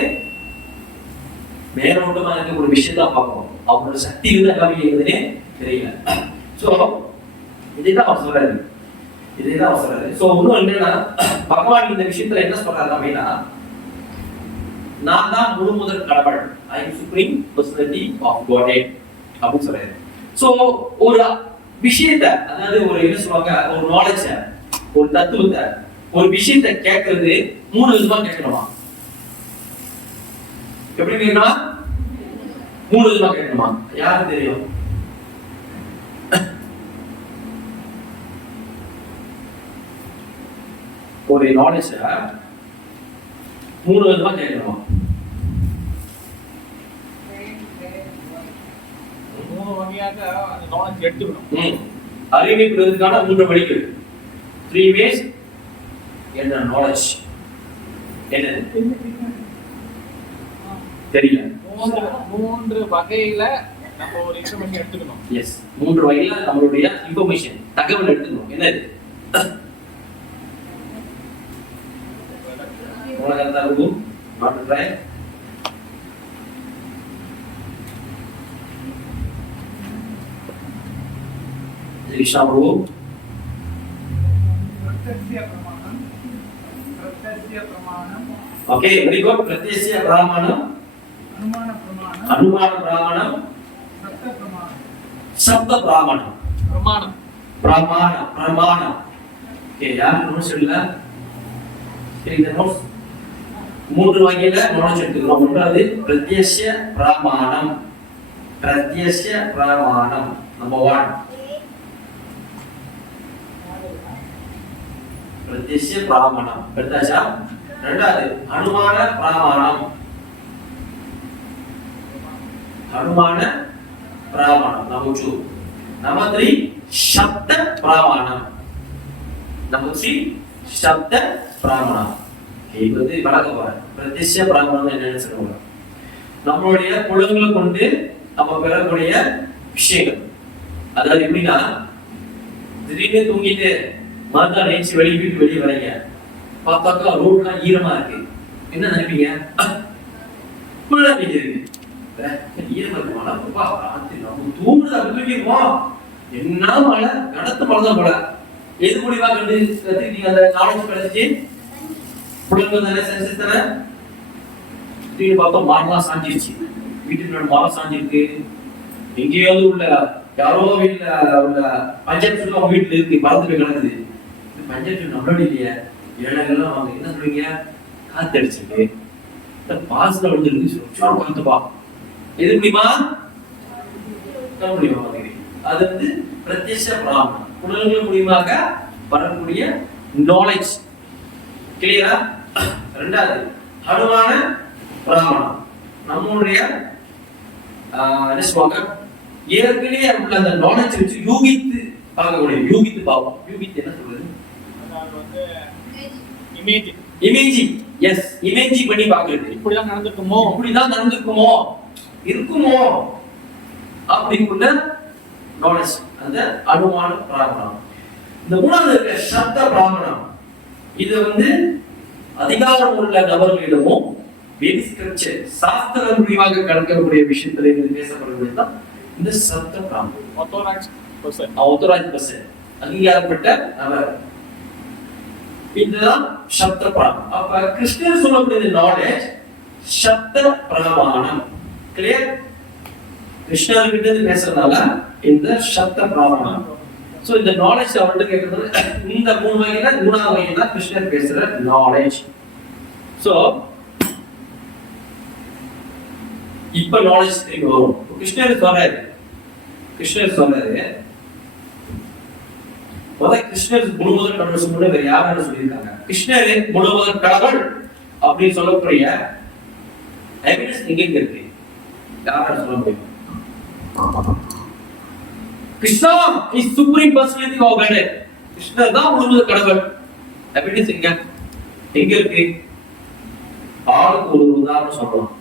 மேலோட்டமா இருக்க ஒரு விஷயத்த பார்ப்போம், அவரோட சக்தி வந்து எல்லாமே இயங்குதுன்னே தெரியல. சோ இதைதான் அவர் சொல்றாரு, இதைதான் அவர் சொல்றாரு. சோ இன்னும் என்னன்னா, பகவான் இந்த விஷயத்துல என்ன சொல்றாரு அப்படின்னா, நான் தான் முழு முதல் கடவுள், ஐ அம் சுப்ரீம் பர்சனாலிட்டி ஆஃப் காட்ஹெட் அப்படின்னு சொல்றாரு. சோ ஒரு விஷயத்தை, அதாவது ஒரு என்ன சொல்லுவாங்க, ஒரு நாலேஜ், ஒரு தத்துவத்தை, ஒரு விஷயத்தை கேட்கறது 3 விதமா கேட்கணுமா? எப்படி கேட்கணுமா? 3 விதமா கேட்கணுமா? யாருக்கு தெரியும்? ஒரு நாலேஜ் 3 விதமா கேட்கணுமா? அறிவை பெறுவதற்கான 3 வழிகள், 3 ways என்ன knowledge என்ன தெரியல. 3 வகையில நம்ம ஒரு இன்ஃபர்மேஷன் எடுத்துக்கணும். எஸ், 3 வகையில நம்மளுடைய இன்ஃபர்மேஷன் தகவல் எடுத்துக்கணும். என்னது? உலகத்தை அறிவும் மாற்றுறாய், कृष्णा प्रभु प्रत्यक्ष प्रमाणम, प्रत्यक्ष ஓகே வெரி குட். பிரத்யக்ஷ பிரமாணம், அனுமான பிரமாணம், சப்த பிரமாணம். பிரமாணம். ஓகே யார் நோட்ஸ் இல்ல? சரி இந்த நோட்ஸ் மூன்று வகையில நோட்ஸ் எடுத்துக்கிறோம். ஒன்றாவது பிரத்யக்ஷ பிரமாணம். பிரத்யக்ஷ பிரமாணம் நம்பர் 1. பிரத்யக்ஷ பிரமாணம் எடுத்தாச்சா? ரெண்டாவது அனுமான பிரமாணம். அனுமான பிரமாணம் நம்பர் 2. நம்பர் 3 சப்த பிரமாணம். நம்பர் 3 சப்த பிரமாணம். இது வந்து வழக்க போறேன். பிரத்யக்ஷ பிரமாணம் என்னன்னு சொல்லுவாங்க. நம்மளுடைய புலங்களை கொண்டு நம்ம பெறக்கூடிய விஷயங்கள். அதாவது எப்படின்னா திடீர்னு தூங்கிட்டு மறுநாள் நினைச்சு வெளியே வரீங்க, பார்த்தாக்கா ரோட்லாம் ஈரமா இருக்கு. என்ன நினைப்பீங்க? மழை பெய்யுது. ஈரமா இருக்கு, மழை நம்ம தூங்குறது அப்படி தூங்கிடுவோம். என்ன மழை, கனத்த மழை தான் போல. எது முடிவா கண்டு கத்துக்கிட்டீங்க? அந்த நாலேஜ் கிடைச்சி புலங்கள் தானே, சென்சஸ் தானே. திடீர்னு பார்த்தா மரம்லாம் சாஞ்சிருச்சு. வீட்டுக்கு மரம் சாஞ்சிருக்கு. எங்கேயாவது உள்ள யாரோ வீட்டுல உள்ள பஞ்சாயத்து அவங்க வீட்டுல இருக்கு, பறந்து போய் கிடக்குது. பஞ்சாயத்து நம்மளோட இல்லையா? ஏழைகள்லாம் அவங்க என்ன சொல்றீங்க? காத்தடிச்சிருக்கு, பாசல விழுந்துருக்கு, காத்துப்பா. எது முடியுமா? முடியுமா? அது வந்து பிரத்யக்ஷ பிரமாணம். புலன்கள் மூலியமாக வரக்கூடிய நாலேஜ். கிளியரா? ரெண்டாவது அனுமான பிரமாணம். நம்மளுடைய என்ன சொல்லுவாங்க, ஏற்கனவே உள்ள அந்த நாலேஜ் வச்சு யூகித்து பார்க்கக்கூடிய, யூகித்து பார்ப்போம். யூகித்து என்ன சொல்றது? இமேஜிங். எஸ், இமேஜிங் பண்ணி பார்க்கிறது. இப்படிதான் நடந்துக்குமோ, இருக்குமோ அப்படிங்குள்ள நாலேஜ், அந்த அனுமான பிரமாணம். இந்த மூணாவது இருக்க சப்த பிரமாணம். இது வந்து அதிகாரம் உள்ள நபர்களிடமும் சாஸ்திர முடிவாக கடக்கக்கூடிய விஷயத்துல இருந்து பேசப்படுவதுதான் இந்த சப்த பிரமாணம். அங்கீகாரப்பட்ட நபர், இதுதான் சப்த பிரமாணம். அப்ப கிருஷ்ணர் சொல்லக்கூடிய நாலேஜ் சப்த பிரமாணம். கிளியர்? கிருஷ்ணர் கிட்ட இருந்து பேசுறதுனால இந்த சப்த பிரமாணம். சோ இந்த நாலேஜ் அவர்கிட்ட கேட்கறது இந்த மூணு வகையில மூணாவது வகையில கிருஷ்ணர் பேசுற நாலேஜ். சோ இப்ப நாலேஜ் திரும்பி வரும். கிருஷ்ணர் சொல்றாரு கிருஷ்ணர் முழுவதும் கடவுள் சொல்ல வேற யாரும் சொல்லியிருக்காங்க. கிருஷ்ணர் முழுவதும் கடவுள் அப்படின்னு சொல்லக்கூடிய எவிடன்ஸ் எங்க இருக்கு? யாரால சொல்ல முடியும்? Krishna is supreme personality of God. கிருஷ்ணர் தான் முழுவதும் கடவுள். எவிடன்ஸ் எங்க இருக்கு? ஆளுக்கு ஒரு உதாரணம் சொல்லலாம்.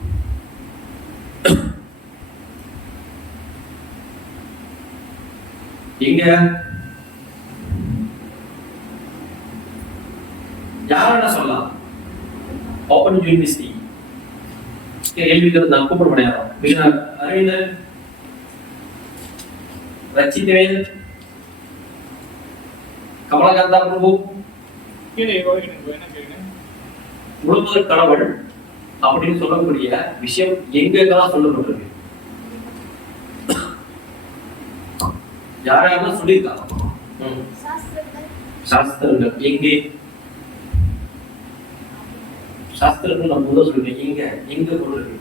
எங்க யாரெல்லாம் சொல்லலாம்? ஓபன் யூனிவர்சிட்டி கேள்விகள் நான் கூப்பிட முடியாது. அரவிந்தன், ரச்சிதவேல், கமலகாந்தா பிரபு, முழுமுதல் கடவுள் அப்படின்னு சொல்லக்கூடிய விஷயம் எங்கெல்லாம் சொல்லப்பட்டிருக்கு? யாரெல்லாம் சொல்லியிருக்காங்க? சாஸ்திரங்கள் எங்கே? சாஸ்திரங்கள் நம்ம முதல் சொல்றேன். எங்க சொல்றது?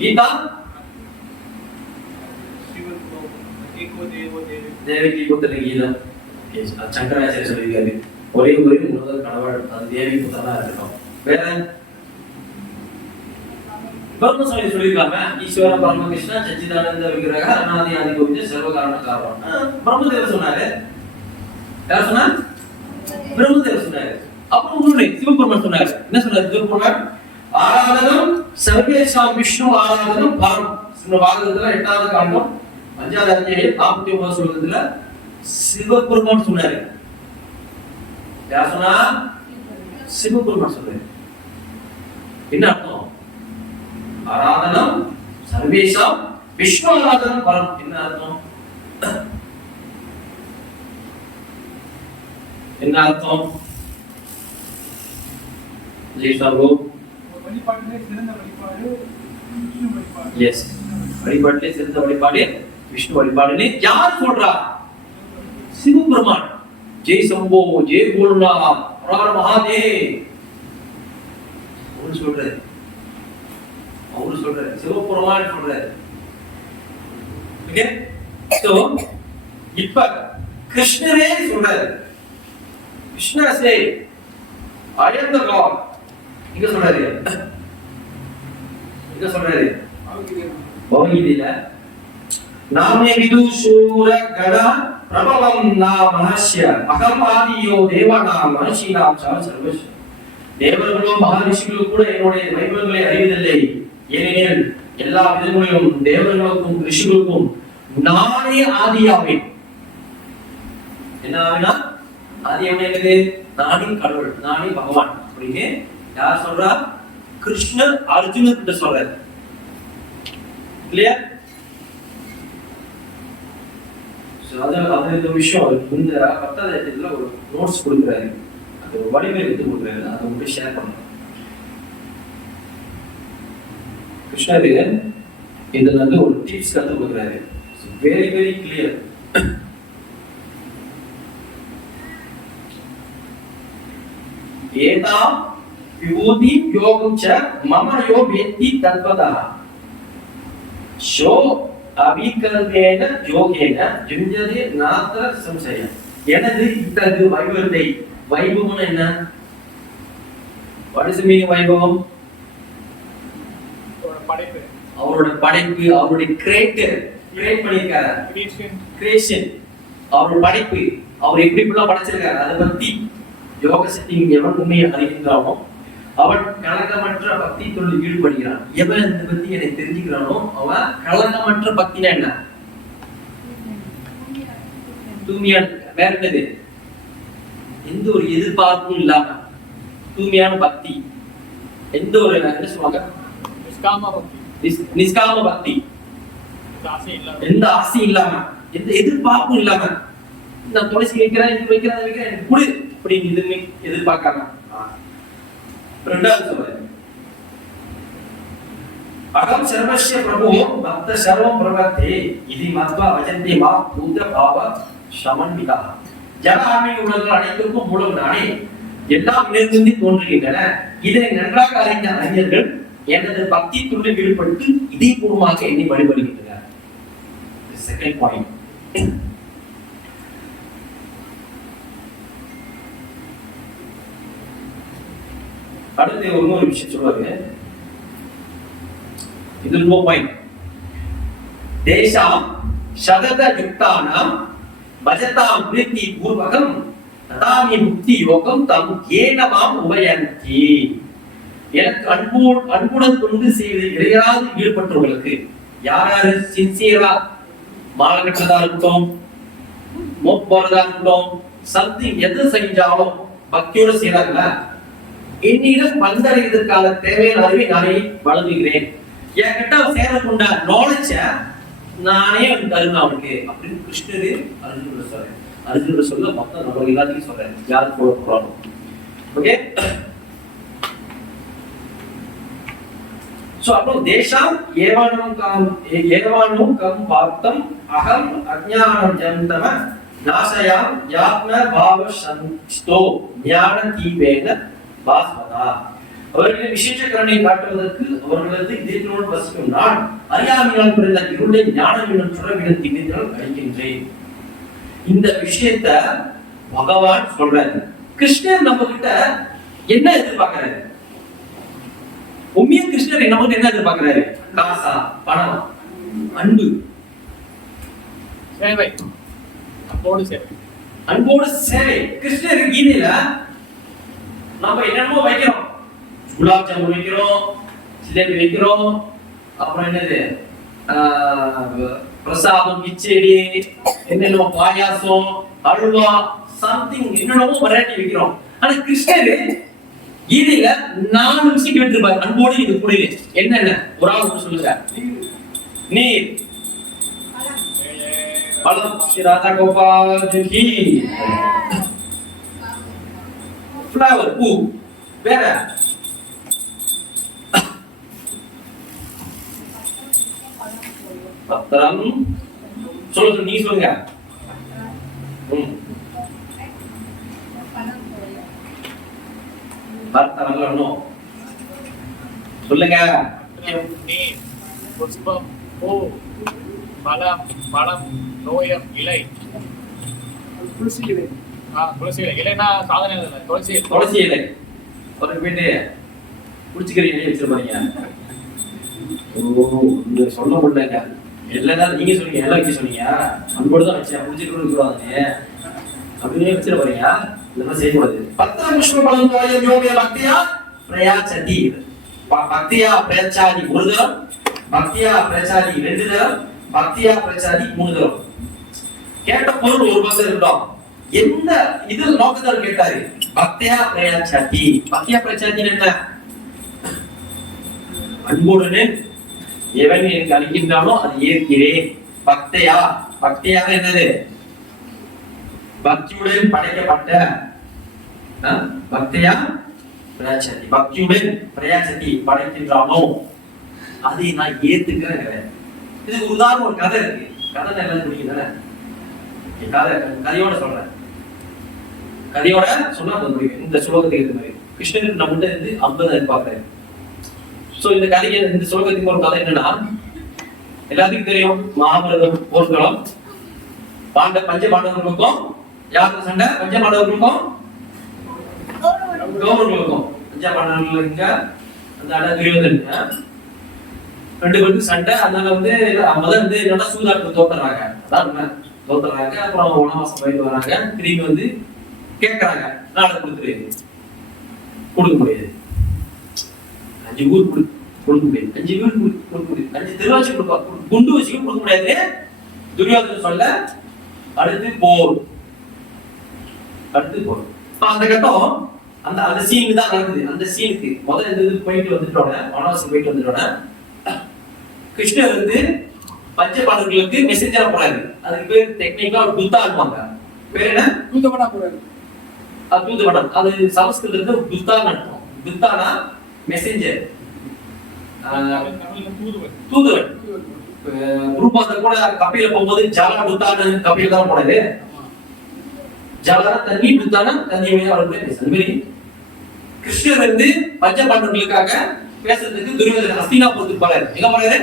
கீதா, தேவகி புத்திர கீதா, சங்கராச்சாரிய சொல்லியிருக்காரு. ஒரே முதல் கடவுள் அது தேவி புத்திரனா இருக்கட்டும். வேற பிரம்மசாமி சொல்லியிருக்காங்க. ஈஸ்வர பரமகிருஷ்ணா சச்சிதானந்த விக்கிரக அநாதி ஆதி கோவிந்த சர்வ காரண காரணம். பிரம்மதேவர் சொன்னாரு. யார் சொன்னா? பிரம்மதேவர் சொன்னாரு. அப்புறம் முன்னாடி சிவபெருமான் சொன்னாரு. என்ன சொன்னாரு சிவபெருமான்? ஆராதனம் சர்வேஷாம் விஷ்ணு ஆராதனம் பரம். பாகவதத்துல 8வது காண்டம் 5வது அத்தியாயம் 49வது சொல்றதுல சிவபெருமான் சொன்னாரு. யார் சொன்னா? சிவபெருமான் சொன்னாரு. என்ன அர்த்தம்? ஆராதனம் சர்வேஷாம் விஷ்ணு ஆராதனம் பரம். என்ன அர்த்தம்? என்ன அர்த்தம்? ஜெய்சாபு வழிபாட்டிலே சிறந்த வழிபாடு விஷ்ணு வழிபாடு. எஸ், வழிபாட்டிலே சிறந்த வழிபாடு விஷ்ணு வழிபாடுன்னு யார் சொல்றா? சிவபெருமான். ஜெய் சம்போ, ஜெய் போலுனா, ஹர மகாதேவ் அவரு சொல்றாரு. சிவபெருமான் சொல்றாரு. ஓகே, சோ இப்ப கிருஷ்ணரே சொல்றாரு. கிருஷ்ணா சே I am the God. இங்க சொல்றாரு. பகவத்கீதையில நாமே விதுஷூர கண பிரபலம் நாமஸ்ய அகம் ஆதியோ தேவானாம் மனுஷீனாம் சர்வஸ்ய. தேவர்களும் மகரிஷிகளும் கூட என்னுடைய வைபவங்களை அறிவதில்லை. ஏனெனில் எல்லா விதங்களிலும் தேவர்களுக்கும் ரிஷிகளுக்கும் நானே ஆதியாவேன். என்ன ஆவினா? ஆதியாவே நானே கடவுள், நானே பகவான் அப்படின்னு யார் சொல்றா? கிருஷ்ணர் அர்ஜுனன் கிட்ட சொல்றாரு. கிளியர்? அது இந்த விஷயம் இந்த 10வது அத்தியாயத்துல ஒரு நோட்ஸ் கொடுக்குறாரு. அது ஒரு வடிவேல் எடுத்து கொடுக்குறாரு. அதை உங்களுக்கு ஷேர் பண்ணலாம். கிருஷ்ணர் இதுல வந்து ஒரு டிப்ஸ் கத்து கொடுக்குறாரு. Very very clear. ஏதா விபூதி யோகம் ச மம யோ வேத்தி தத்வதः ஷோ அபிகல்பேன யோகேன யுஞ்சதே நாத்ர சம்சயம். எனது இத்தகு வைபவத்தை, வைபவம் என்ன? வாட் இஸ் தி மீனிங் வைபவம்? படைப்பு, அவரோட படைப்பு, அவருடைய கிரியேட்டர் கிரியேட் பண்ணிருக்காரு. கிரியேஷன், அவரோட படைப்பு, அவர் எப்படிலாம் படைச்சிருக்காரு அதை பத்தி யோக சக்தி எவன் உண்மையை அறிகின்றானோ அவன் கலக்கமற்ற பக்தி தொழில் ஈடுபடுகிறான். எவன் இந்த பத்தி என்னை தெரிஞ்சுக்கிறானோ அவன் கலக்கமற்ற பக்தினா என்ன? தூய்மையான, வேற என்னது? எந்த ஒரு எதிர்பார்ப்பும் இல்லாம தூய்மையான பக்தி. எந்த ஒரு என்ன சொல்லுவாங்க? நிஷ்காம பக்தி. எந்த ஆசையும் இல்லாம, எந்த எதிர்பார்ப்பும் இல்லாம, நான் துளசி வைக்கிறேன், இது வைக்கிறேன், அதை வைக்கிறேன், எனக்கு கொடு அப்படின்னு எதுவுமே எதிர்பார்க்காம. ரெண்டாவது சொல்றேன், அகம் சர்வஸ்ய பிரபு பக்த சர்வம் பிரவர்த்தே இது மத்வா வஜந்தே மா பூத பாவ சமன்விதா. ஜனஆன்மீ உலகங்கள் அனைத்துக்கும் மூலம் நானே, எல்லாம் இணைந்து தோன்றுகின்றன. இதை நன்றாக அறிந்த அறிஞர்கள் எனது பக்தி துள்ளில் ஈடுபட்டு இதே பூர்வமாக என்னை வழிபடுகின்றனர். Second point. அடுத்து ஒரு விஷயம் சொல்லுவாங்க. இது ரொம்ப பாயிண்ட். தேசாம் சதத யுக்தானாம் பஜதாம் பிரீத்தி பூர்வகம் ததாமி முக்தி யோகம் தம் ஏனமாம் உபயந்தி. எனக்கு அன்புடன் தொண்டு செய்து இறையாவது ஈடுபட்டவர்களுக்கு, யார் சின்சியரா மாலை கட்டுறதா இருக்கட்டும், மோப் போறதா இருக்கட்டும், சம்திங் எது செஞ்சாலும் பக்தியோட செய்யறாங்களா, என்னிடம் வந்தடைவதற்கான தேவையான அறிவை நானே வழங்குகிறேன். என்கிட்ட சேரக்கொண்ட நாலேஜ நானே தருவேன் அவனுக்கு அப்படின்னு கிருஷ்ணரு அர்ஜுனன் சொல்றேன். அர்ஜுனன் சொல்ல மொத்தம் நம்ம எல்லாத்தையும் சொல்றேன், யாரு போறாங்க. ஓகே, சோ அப்போ தேசாம் ஏவானும் கம் பார்த்தம் அகம் அஜ்ஞானம் ஜந்தம நாசயாம் யாத்ம பாவ சம்ஸ்தோ ஞான தீபேன பாஸ்வதா. அவர்களின் விசேஷ கருணை காட்டுவதற்கு அவர்களது இதயத்தினோடு வசிக்கும் நான் அறியாமையால் பிறந்த இருளை ஞானம் என்னும் சுரவிடம் திணித்தால் கழிக்கின்றேன். இந்த விஷயத்த பகவான் சொல்றாரு. கிருஷ்ணர் நம்ம கிட்ட என்ன எதிர்பார்க்கிறாரு? உண்மையா கிருஷ்ணர் நம்ம கிட்ட என்ன எதிர்பார்க்கிறாரு? காசா, பணம், அன்பு, சேவை, அன்போடு சேவை. அன்போடு சேவை. கிருஷ்ணர் கீதையில நம்ம என்னென்னமோ வைக்கிறோம். குலாப் ஜாமுன் வைக்கிறோம், ஜிலேபி வைக்கிறோம், அப்புறம் என்னது பிரசாதம், கிச்சடி, என்னென்னமோ பாயாசம், அல்வா, சம்திங் என்னென்னமோ வெரைட்டி வைக்கிறோம். ஆனா கிருஷ்ணர் கீதையில 4 விஷயம் கேட்டிருப்பாரு. அன்போடு இது கூடிய என்னென்ன ஒரு ஆள் சொல்லுங்க. நீர், பழம், ராதா கோபால் ஜி, ஃப்ளவர் பூ. வேற பத்திரம். சொல்லுங்க, நீங்க சொல்லுங்க. பத்திரம் சொல்லுங்க. நீர், புஷ்பம், பூ, பழம், பழம், நோயம், இலை. துளசி இலை. துளசி இலை. இலைன்னா சாதனை இல்லை, துளசி இலை. துளசி இலை. ஒரு போயிட்டு குடிச்சுக்கிற இலையை வச்சிருப்பாங்க. ஓ, இந்த சொல்ல முடியலங்க. எல்லாம் நீங்க சொன்னீங்க, எல்லாம் வைக்க சொன்னீங்க. அன்போடு தான் வச்சேன். குடிச்சுக்கிட்டு கூடாது அப்படியே வச்சிட போறீங்க. இதெல்லாம் செய்யக்கூடாது. பத்திரம் புஷ்ப பழம் நோயம் யோகிய பக்தியா பிரயாச்சதி. பக்தியா பிரச்சாதி ஒரு தரம், பக்தியா பிரச்சாதி 2 தரம், பக்தியா பிரச்சாதி 3 தரம். கேட்ட பொருள் ஒரு பக்கம் இருக்கட்டும். எந்த இது நோக்கத்தால் கேட்டாரு? பக்தியா பிரச்சாதி. பக்தியா பிரச்சாதி என்ன? அன்புடனே எவன் எனக்கு அளிக்கின்றானோ அதை ஏற்கிறேன். பக்தியா, பக்தியாக என்னது? பக்தியுடன் படைக்கப்பட்ட. பக்தியா பிரயாச்சதி, பக்தியுடன் பிரயாச்சதி படைக்கின்றானோ அதை நான் ஏத்துக்கிறேன். இதுக்கு உதாரணம் ஒரு கதை இருக்கு. கதை நல்லா புரியுதுதானே? கதையோட சொல்றேன். கதையோட சொன்னா புரியும். இந்த ஸ்லோகத்துக்கு ஏற்ற மாதிரி கிருஷ்ணன் நம்மகிட்ட இருந்து 50 எதிர்பார்க்கிறாரு. சோ இந்த கதைக்கு, இந்த ஸ்லோகத்துக்கு ஒரு கதை என்னன்னா, எல்லாத்துக்கும் தெரியும் மகாபாரதம் போர்க்களம். பஞ்ச பாண்டவர்களுக்கும் யாருக்கு சண்டை? பஞ்ச பாண்டவர்களுக்கும் கௌரவர்களுக்கும். பஞ்ச பாண்டவர்கள் இங்க அந்த துரியோதன் 2 பேருக்கு சண்டை. அதனால முதல்ல என்னன்னா சூதாட்டம் தோத்துறாங்க. அதான் தோத்துறாங்க. அப்புறம் வனவாசம் போயிட்டு வராங்க. திரும்பி கேட்கறாங்க, நாளை கொடுத்துரு. கொடுக்க முடியாது. 5 ஊர் கொடுக்க முடியாது. 5 வீடு கொடுக்க முடியாது. 5 திருவாச்சி கொடுப்பா, குண்டு வச்சு கொடுக்க முடியாது. துரியோதனன் சொல்ல அடுத்து போர். அந்த கட்டம் அந்த சீன் தான் நடக்குது. அந்த சீனுக்கு முதல்ல இந்த போயிட்டு வந்துட்டோட, வனவாசம் போயிட்டு வந்துட்டோட கிருஷ்ணர் பஞ்ச பாண்டவர்களுக்கு மெசேஜரா போறாரு. அதுக்கு பேர் டெக்னிக்கலா ஒரு துத்தா ஆடுவாங்க. பேர் என்ன? தூதுவடா போறாரு. தூதுவடம். அது சமஸ்கிருதத்துல துத்தான்னு அர்த்தம். துத்தானா மெசேஞ்சர், தூதுவன். குருபாத கூட கப்பையில போகும்போது ஜாலா துத்தான்னு கப்பையில தான் போனாரு. ஜாலா தண்ணி, துத்தானா தண்ணி வழியா வருது. கிருஷ்ணர் பஞ்ச பாண்டவர்களுக்காக பேசுறதுக்கு துரியோதனன் ஹஸ்தினாபுரத்துக்கு போறாரு. எங்க போறாரு?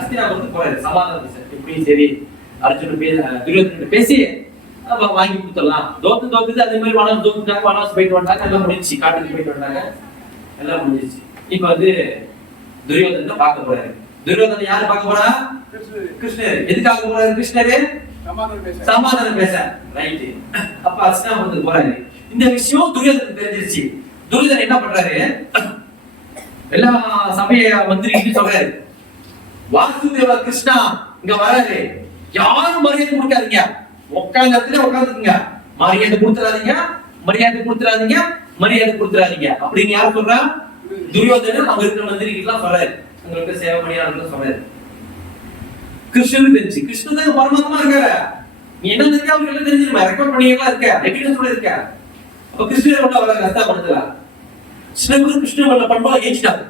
ஹஸ்தினாபுரத்துக்கு போறாரு. சமாதானம் பேச. இப்படி சரி அர்ஜுனன் துரியோதனன் பேசி வாங்கி கொடுத்துடலாம். தோத்துது. அதே மாதிரி தோத்துட்டாங்க. வனவாசம் போயிட்டு வந்தாங்க. எல்லாம் முடிஞ்சிச்சு. காட்டுக்கு போயிட்டு வந்தாங்க. எல்லாம் முடிஞ்சிச்சு. இப்ப துரியோதனன் பார்க்க போறாரு. துரியோதனன் யாரு பார்க்க போறா? கிருஷ்ணர். எதுக்காக போறாரு கிருஷ்ணரு? சமாதானம் பேச. ரைட். அப்ப ஹஸ்தினாபுரத்துக்கு போறாரு. இந்த விஷயம் துரியோதனனுக்கு தெரிஞ்சிருச்சு. துரியோதனன் என்ன பண்றாரு? எல்லா சபைய மந்திரிகிட்டு சொல்றாரு, வாசுதேவ கிருஷ்ணா இங்க வராரு. யாரும் மரியாதை கொடுக்காதீங்க. உட்கார்ந்த இடத்துல உட்கார்ந்துக்குங்க. மரியாதை கொடுத்துறாதீங்க, மரியாதை கொடுத்துறாதீங்க, மரியாதை கொடுத்துறாதீங்க அப்படின்னு யார் சொல்றா? துரியோதனன் அவங்க இருக்கிற மந்திரிகிட்ட சொல்றாரு. உங்களுக்கு சேவை பணியாளர்கள் சொல்றாரு. கிருஷ்ணனுக்கு தெரிஞ்சு. கிருஷ்ணன் தான் பரமாத்மா இருக்காரு. நீ என்ன தெரிஞ்சா அவருக்கு எல்லாம் தெரிஞ்சிருமா? ரெக்கார்ட் பண்ணியெல்லாம் இருக்க, எவிடன்ஸ் இருக்க. அப்ப கிருஷ்ணர் கொண்டு வர கஷ்டப்படுத்தல. சில பேர் கிருஷ்ணன் பண்பால ஏற்றிட்டாங்க.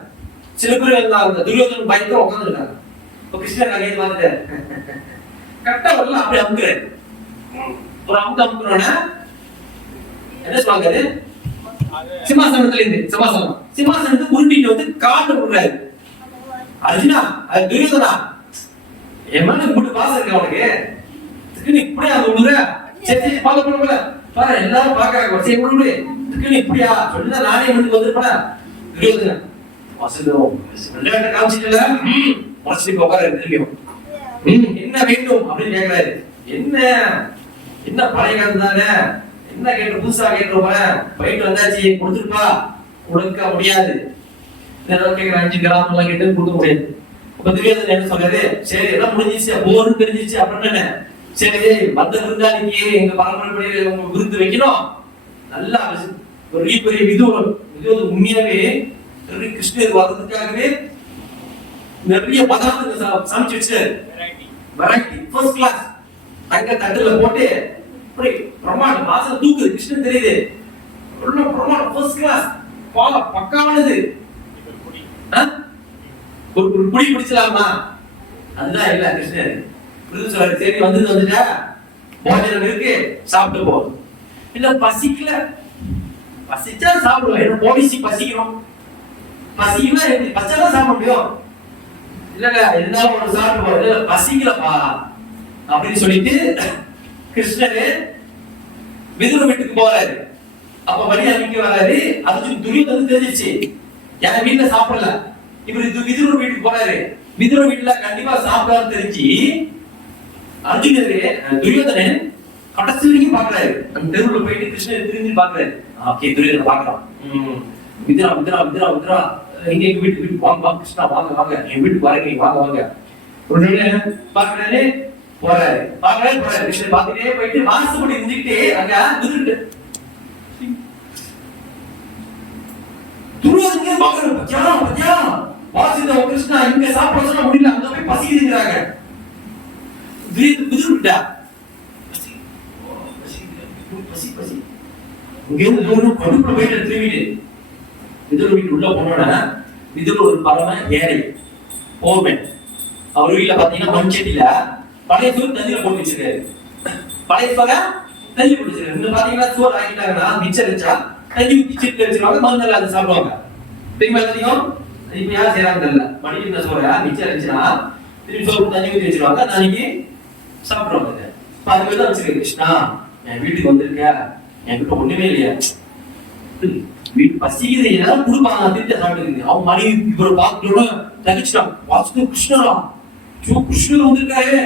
சில பேர் அந்த துரியோதனன் பயத்துல உட்காந்துருக்காங்க. இப்ப கிருஷ்ணர் அங்கே வந்துட்டு கரெக்டா வரல. அப்படி அமுக்குறாரு. ஒரு அமுக்குறோன்னா என்ன சொல்லுவாங்க? சிம்மாசனத்தை உருட்டிட்டு காட்டு விடுறாரு. அர்ஜுனா, அது துரியோதனா, என் மேல கூட்டு பாசம் இருக்கு அவனுக்கு. இப்படியா அது விடுற? சரி பாக்க போல பாரு, எல்லாரும் பாக்குறாங்க. சரி விடு. இப்படியா சொல்லிதான் நானே வீட்டுக்கு வந்துருப்பேன். துரியோதனன் விளையாட்ட காமிச்சிட்டு மனசுக்கு உட்கார திரும்பியும் என்ன வேண்டும் அப்படின்னு கேட்கிறாரு. என்ன பழைய காலம் தானே, என்ன கேட்டு புதுசா கேட்டுருப்ப, போயிட்டு வந்தாச்சு கொடுத்துருப்பா. கொடுக்க முடியாது. கேட்கிற 5 கிராம் எல்லாம் கேட்டு கொடுக்க முடியாது. அப்ப துரியோதனன் என்ன சொல்றாரு? சரி எல்லாம் முடிஞ்சிச்சு, போர்னு தெரிஞ்சிச்சு. அப்புறம் என்ன? சரி வந்த விருந்தாளிக்கு எங்க பரம்பரை உங்க விருந்து வைக்கணும். நல்லா பெரிய பெரிய விதூரம் உண்மையாவே கிருஷ்ணர் வர்றதுக்காகவே நிறைய பதார்த்தங்கள் சமைச்சு வச்சாரு. Variety first class. தங்க தட்டுல போட்டு இப்படி பிரமாண்டம் வாசல் தூக்குது. கிருஷ்ணன் தெரியுது. ஃபர்ஸ்ட் கிளாஸ் பக்காவானது. ஒரு புடி பிடிச்சலாமா? அதுதான் இல்ல கிருஷ்ணர் புரிஞ்சு சொல்றாரு. சரி வந்துட்டா போஜனம் இருக்கு சாப்பிட்டு போ. இல்ல பசிக்கல, பசிச்சா சாப்பிடுவோம். என்ன போலீஸ் பசிக்கிறோம், பசிக்கல பச்சைதான் சாப்பிட முடியும். இல்ல இருந்தாலும் ஒன்று சாப்பிட்டு போ. இல்ல பசிக்கலப்பா அப்படின்னு சொல்லிட்டு கிருஷ்ணரு விதுர வீட்டுக்கு போறாரு. அப்ப வழியா நிக்க வராரு. அர்ஜுன் துரியோதனன் தெரிஞ்சிச்சு என் வீட்டுல சாப்பிடல, இவர் விதுர வீட்டுக்கு போறாரு. விதுர வீட்டுல கண்டிப்பா சாப்பிடான்னு தெரிஞ்சு அர்ஜுனரு துரியோதனன் கடைசி வரைக்கும் பாக்குறாரு. அந்த தெருவுல போயிட்டு கிருஷ்ணர் திரும்பி பாக்குறாரு. ஓகே துரியோதனன் பாக்குறான். விதுரா விதுரா விதுரா விதுரா எங்க எங்க வீட்டுக்கு வாங்க கிருஷ்ணா வாங்க வாங்க என் வீட்டுக்கு வரீங்க வாங்க வாங்க. உடனே பாக்குறாரு போறாரு. பாக்குறாரு போறாரு. கிருஷ்ணன் பாத்துட்டே போயிட்டு வாசப்படி இருந்துக்கிட்டே அங்க விதுட்டு துரியோதனன் பாக்குறாரு. பத்தியா பத்தியா வாசுதேவ கிருஷ்ணா இங்க சாப்பிட சொன்னா முடியல, அங்க போய் பசிக்குதுங்கிறாங்க. விதுருட்டா பசி பசி பசி இங்க இருந்து தூரம் கடுப்புல போயிட்டு திரும்பிட்டு விதுர வீட்டு உள்ள போனோட விதுர ஒரு பரம ஏழை ஓர்மன். அவர் வீட்டுல பாத்தீங்கன்னா மண்சட்டியில பழைய சோறு தண்ணியில போட்டு வச்சிருக்காரு. பழைய சோற தண்ணி போட்டு வச்சிருக்காரு. இன்னும் பாத்தீங்கன்னா சோறு ஆகிட்டாங்கன்னா மிச்சம் வச்சா தண்ணி ஊத்தி சீட்டுல வச்சிருவாங்க. மருந்தெல்லாம் அதை சாப்பிடுவாங்க. தெரியுமா தெரியும்? இப்ப யார் செய்யறாங்க தெரியல. மடிக்கிற சோற மிச்சம் இருந்துச்சுன்னா திரும்பி சோறு தண்ணி ஊத்தி வச்சிருவாங்க. நாளைக்கு சாப்பிடுவாங்க. அதுக்கு தான் வச்சிருக்க கிருஷ்ணா என் வீட்டுக்கு வந்திருக்க, என் வீட்டுல ஒண்ணுமே இல்லையா, வீட்டு பசிக்குது ஏதாவது கொடுப்பாங்க திருப்பி சாப்பிட்டு. அவங்க மனைவி இவரை பார்த்துட்டு தகிச்சிட்டான். வாசுதேவ கிருஷ்ணரா கிருஷ்ணர் வந்திருக்காரு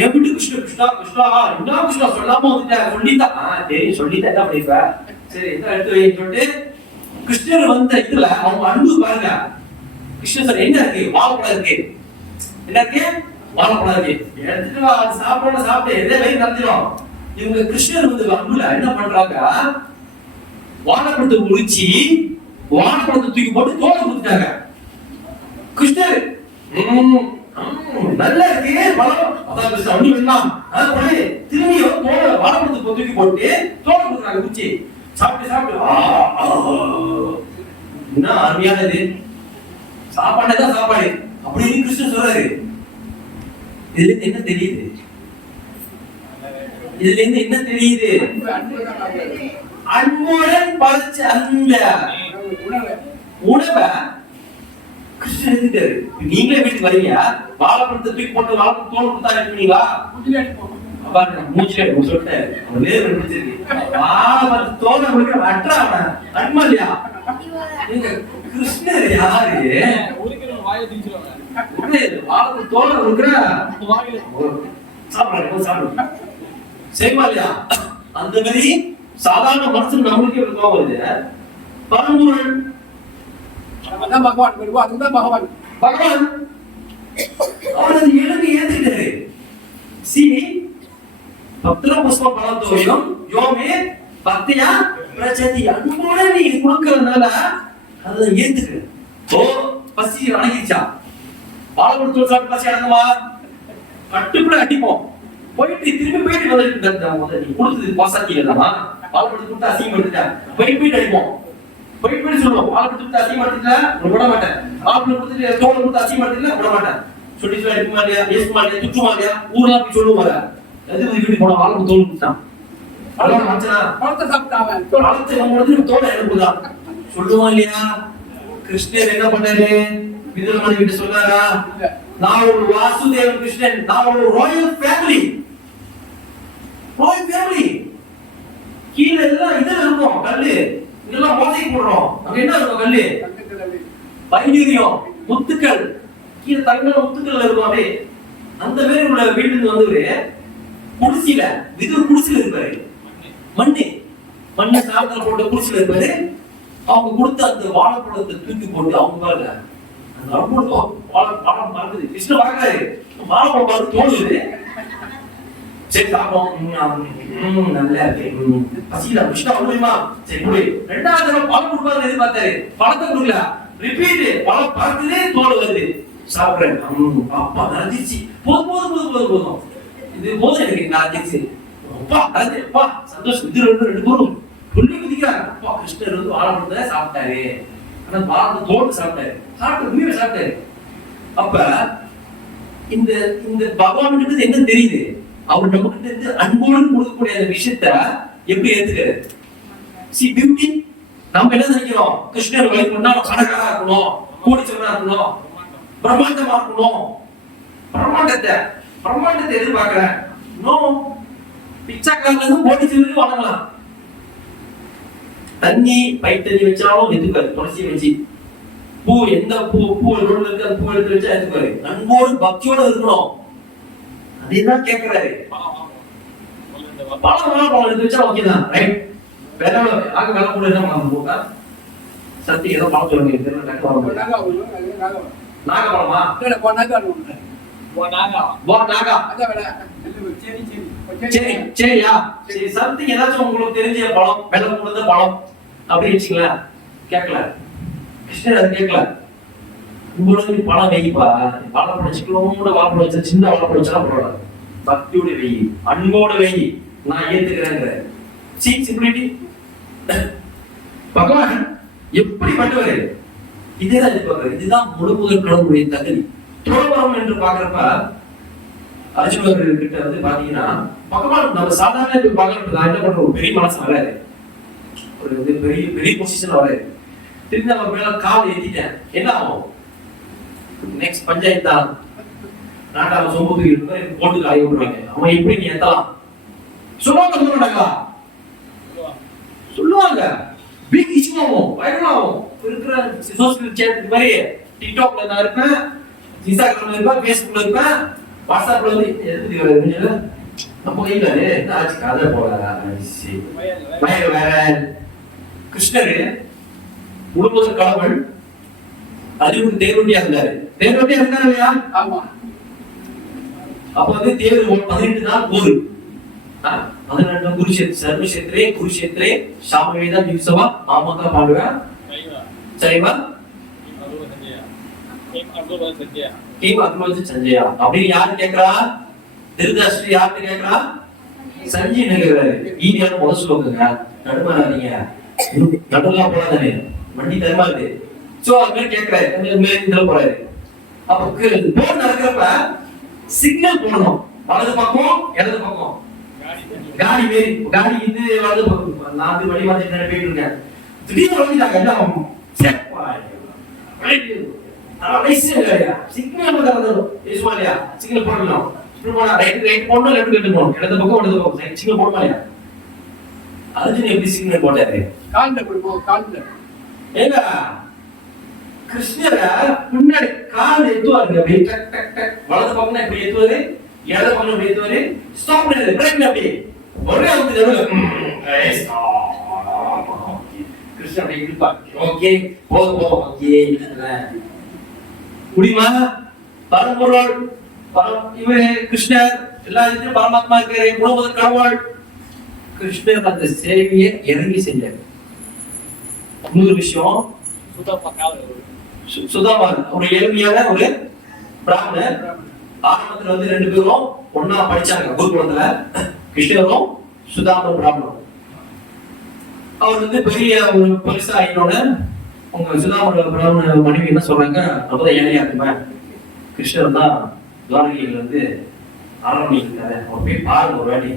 என் வீட்டு கிருஷ்ணர். கிருஷ்ணா கிருஷ்ணா என்ன கிருஷ்ணா சொல்லாம வந்துட்டேன் சொல்லித்தான். தெரியும் சொல்லித்தான் என்ன பண்ணிப்ப, சரி என்ன எடுத்து வைன்னு சொல்லிட்டு கிருஷ்ணர் வந்த இதுல அவங்க அன்பு பாருங்க. கிருஷ்ணர் சார் என்ன இருக்கு, வாழைப்பழம் இருக்கு, என்ன இருக்கு வாழைப்பழம் இருக்கு, எடுத்துட்டு வா சாப்பிட சாப்பிட்டு எதே வயிறு நடத்திடும். இவங்க கிருஷ்ணர் வந்து அன்புல என்ன பண்றாங்க, வாழைப்பழத்தை உரிச்சி வாழைப்பழத்தை தூக்கி போட்டு தோலை கொடுத்துட்டாங்க. கிருஷ்ணர் நல்லா இருக்கே பழம் அதான் கிருஷ்ணர் அப்படி வேண்டாம் திரும்பியும் தோலை வாழைப்பழத்தை தூக்கி போட்டு தோலை கொடுக்குறாங்க உரிச்சி சாப்பிட்டு சாப்பிட்டு. என்ன அருமையானது சாப்பாடுதான் சாப்பாடு அப்படின்னு கிருஷ்ணன் சொல்றாரு. இதுல இருந்து என்ன தெரியுது, இதுல இருந்து என்ன தெரியுது, அன்புடன் படைச்ச அந்த உணவை கிருஷ்ணன் எடுத்துட்டாரு. நீங்களே வீட்டுக்கு வரீங்க, வாழைப்பழத்தை தூக்கி போட்டு வாழைப்பழம் தோல் கொடுத்தா எடுப்பீங்களா? மூச்சில எடுப்போம் சொல்லிட்டாரு. வாழைப்பழத்தை தோலை கொடுக்க அற்றாவ அன்பா இல்லையா? கிருஷ்ணர் யாரு வாழைப்பழத்தை தோலை கொடுக்குற சாப்பிடுற சாப்பிடு செய்வா இல்லையா? அந்த மாதிரி சாதாரண மனுஷன் நம்மளுக்கே ஒரு கோபம் வருது. பரம்பொருள் பகவான் பகவான் அவரது எழுதி ஏத்துக்கிட்டாரு. சி பக்திர புஷ்ப பலத்தோயம் யோமே பக்தியா பிரச்சதி அன்போட நீ கொடுக்கறதுனால அதை ஏத்துக்கிற. ஓ பசி அடங்கிச்சா, வாழைப்பழத்தோடு சாப்பிட்டு பசி அடங்குமா? கட்டுக்குள்ள அடிப்போம் போயிட்டு திரும்பி போயிட்டு வந்துட்டு நீ கொடுத்தது பாசாத்தி இல்லமா, வாழைப்பழத்தை கொடுத்து அசிங்கப்படுத்திட்டேன் போயிட்டு அடிப்போம். போயிட்டு சொல்லுவோம் வாழைப்பழத்தை கொடுத்து அசிங்கப்படுத்திட்டா விட மாட்டேன், வாழைப்பழம் கொடுத்துட்டு தோலை கொடுத்து அசிங்கப்படுத்திட்டா விட மாட்டேன். சொல்லி சொல்லி அடிக்குமா இல்லையா, ஏசுமா இல்லையா, துச்சுமா இல்லையா, ஊர்லாம் போய் சொல்லுவாங்க. எது வீட்டுக்கு போன வாழைப்பழம் தோல் கொடுத்தான் தோலை எடுப்புதான் சொல்லுவான் இல்லையா? கிருஷ்ணர் என்ன பண்ணாரு, விதுரமணி கிட்ட சொன்னாரா, நான் ஒரு வாசுதேவன் கிருஷ்ணன், நான் ஒரு ராயல் ஃபேமிலி. ராயல் ஃபேமிலி கீழ எல்லாம் இதுல இருக்கும் கல்லு, இதெல்லாம் மோசைக்கு போடுறோம். அங்க என்ன இருக்கும் கல்லு, வைடூரியம் முத்துக்கள், கீழே தங்க முத்துக்கள் இருக்கும். அப்படியே அந்த மாதிரி உள்ள வீட்டுக்கு வந்து குடிசையில விதுர குடிசையில இருப்பாரு. மண்ணு மண்ணு சாப்பிட போட்ட குடிசையில இருப்பாரு. அவங்க கொடுத்த அந்த வாழைப்பழத்தை தூக்கி போட்டு அவங்க பாருங்க அந்த வாழைப்பழம் பார்க்குது. கிருஷ்ணன் பார்க்கறாரு, வாழைப்பழம் பார்த்து தோணுது. சரி சாப்பிடும் நல்லா இருக்கு பசியில கிருஷ்ணா முடியுமா, சரி முடி. ரெண்டாவது தடவை பழம் கொடுப்பாரு எதிர்பார்த்தாரு, பழத்தை கொடுக்கல. ரிப்பீட் பழம் பார்க்குதே தோல் வருது. சாப்பிடுறேன் அப்பா நிறைஞ்சிச்சு, போதும் போதும் போதும் போதும் போதும் இது போதும் எனக்கு நிறைஞ்சிச்சு அப்பா நிறைஞ்சு அப்பா சந்தோஷம். இது ரெண்டு பேரும் துள்ளி குதிக்கிறாங்க. அப்பா கிருஷ்ணர் வந்து வாழைப்பழத்தை சாப்பிட்டாரு, ஆனா வாழை தோண்டு சாப்பிட்டாரு உயிரை சாப்பிட்டாரு. அப்ப இந்த இந்த பகவான் கிட்ட என்ன தெரியுது, அவர் நம்ம கிட்ட இருந்து அன்போடு கொடுக்கக்கூடிய அந்த விஷயத்த எப்படி ஏத்துக்கிறாரு? C beauty. நம்ம என்ன நினைக்கிறோம், கிருஷ்ணர் வழிபண்ணா பணக்காரா இருக்கணும், கோடீஸ்வரனா இருக்கணும், பிரம்மாண்டமா இருக்கணும். பிரம்மாண்டத்தை எதிர்பார்க்கிறேன். நோ, பிச்சைக்காரங்க இருந்து கோடீஸ்வரருக்கு வணங்கலாம். தண்ணி பைத்தண்ணி வச்சாலும் எதுக்காரு, துளசி வச்சு பூ, எந்த பூ ரோட்ல இருக்கு அந்த பூ எடுத்து வச்சா எதுக்காரு, அன்போடு பக்தியோட இருக்கணும். அதேதான் கேட்கிறாரு. பழம் எடுத்து வச்சா ஓகேதான், ரைட். வேற ஆக வேலை கூட என்ன போட்டா சத்தி ஏதோ பழம் சொல்லுங்க. நாகப்பழமா? சரியா? சரி, சம்திங் ஏதாச்சும் உங்களுக்கு தெரிஞ்ச பழம், வெள்ளை கொடுத்த பழம் அப்படி வச்சுங்களா? கேட்கல கிருஷ்ணர், அது கேட்கல. உங்களுக்கு பழம் வெய்ப்பா, வாழைப்பழம் வச்சுக்கணும், வாழைப்பழம் வச்சா சின்ன வாழைப்பழம் வச்சா பரவாயில்ல, பக்தியோட வெயி, அன்போட வெயி, நான் ஏத்துக்கிறேங்கிற சிம்பிளிட்டி. பகவான் எப்படி பண்ணுவாரு? இதேதான் எதிர்பார்க்கிறார். இதுதான் முழுமுதல் கடவுளுடைய தகுதி. துறவரம் என்று பாக்குறப்ப அர்ஜுனர் கிட்ட வந்து பாத்தீங்கன்னா, பகவான் நம்ம சாதாரண பாக்குறப்ப என்ன பண்ற, ஒரு பெரிய மனசு வராது, ஒரு பெரிய பெரிய பொசிஷன் வராது. திரும்பி நம்ம மேல கால் ஏத்திட்டேன், என்ன ஆகும்? நெக்ஸ்ட் பஞ்சாயத்து தான், நாட்டாள சொம்புக்கு போட்டு காய விட்டுருவாங்க. அவன் எப்படி நீ ஏத்தலாம் சொல்லுவாங்க, சொல்ல மாட்டாங்களா? சொல்லுவாங்க. பிக் இஷ்யூ ஆகும், வைரல் ஆகும். இருக்கிற சோசியல் சேனல் மாதிரி டிக்டாக்ல நான் இருப்பேன், இன்ஸ்டாகிராம்ல இருப்பேன், ஃபேஸ்புக்ல இருப்பேன், வாட்ஸ்அப்ல வந்து எதுக்கு நம்ம கையில என்ன ஆச்சு கதை போல. வேற கிருஷ்ணர் முழுமுதல் கடவுள், அறிவுக்கு தேவண்டியா இருந்தாரு. தேவண்டியா இருந்தாரு இல்லையா? ஆமா. அப்ப வந்து தேவர் 18 நாள் போரு. 18 குருஷேத்ரே சர்வஷேத்ரே குருஷேத்ரே சாமவேத யுக்சவா மாமகா பாடுவா சரிவா கேம் அக்ரோஜ சஞ்சயா. அப்படி யாரு கேக்குறா? திருதராஷ்டிரர் யாரு கேக்குறா? சஞ்சய் கேக்குறாரு. ஈடியான முதல் ஸ்லோகங்க, நடுமாறாதீங்க, நடுலா போடாதானே, வண்டி தருமா இருக்கு. சோ அது மாதிரி கேக்குறாரு, மேல போறாரு. அப்ப போர் நடக்கிறப்ப சிக்னல் போடணும், வலது பக்கம் இடது பக்கம். காடி வேறி காடி இது வலது பக்கம், நான் வழி வந்து போயிட்டு இருக்கேன், திடீர்னு வளைஞ்சிட்டாங்க. என்ன ஆகும்? சிக்னல் சிக்னல் போடணும், ரைட் போடணும், லெஃப்ட் போடணும், இடது பக்கம் வலது பக்கம் சிக்னல் போடணும் இல்லையா? அர்ஜுன் எப்படி சிக்னல் போட்டாரு? கால்ல போடுவோம், கால்ல. ஏங்க கிருஷ்ணர முன்னாடி கால் எத்துவாருங்க, அப்படியே டக் டக் டக், வலது பக்கம் எப்படி எத்துவாரு, இடது பக்கம் எப்படி எத்துவாரு, ஸ்டாப் பண்ணுது, பிரேக் அப்படி ஒரே வந்து நடுவுல கிருஷ்ணர் அப்படி இருப்பா. ஓகே போதும் போதும், ஓகே முடியுமா? பரம்பொருள் இவரு கிருஷ்ணர், எல்லா இடத்துலயும் பரமாத்மா இருக்கிற முழுவதும் கடவுள். கிருஷ்ணர் அந்த சேவையை இறங்கி செஞ்சார். இன்னொரு விஷயம், சுதாமா ஒரு எளிமையான ஒரு பிராமணர். ஆரம்பத்துல வந்து 2 பேரும் ஒன்னா படிச்சாங்க குருகுலத்துல, கிருஷ்ணரும் சுதாமரும் பிராமணரும். அவர் வந்து பெரிய ஒரு பெருசா ஆயினோட உங்க சுதாமரோட பிராமண மனைவி என்ன சொல்றாங்க, ரொம்ப ஏழையா இருக்குமே, கிருஷ்ணர் தான் துவாரகையில வந்து அரண்மனைக்கு இருக்காரு, அவர் போய் பாருங்க ஒரு வாட்டி.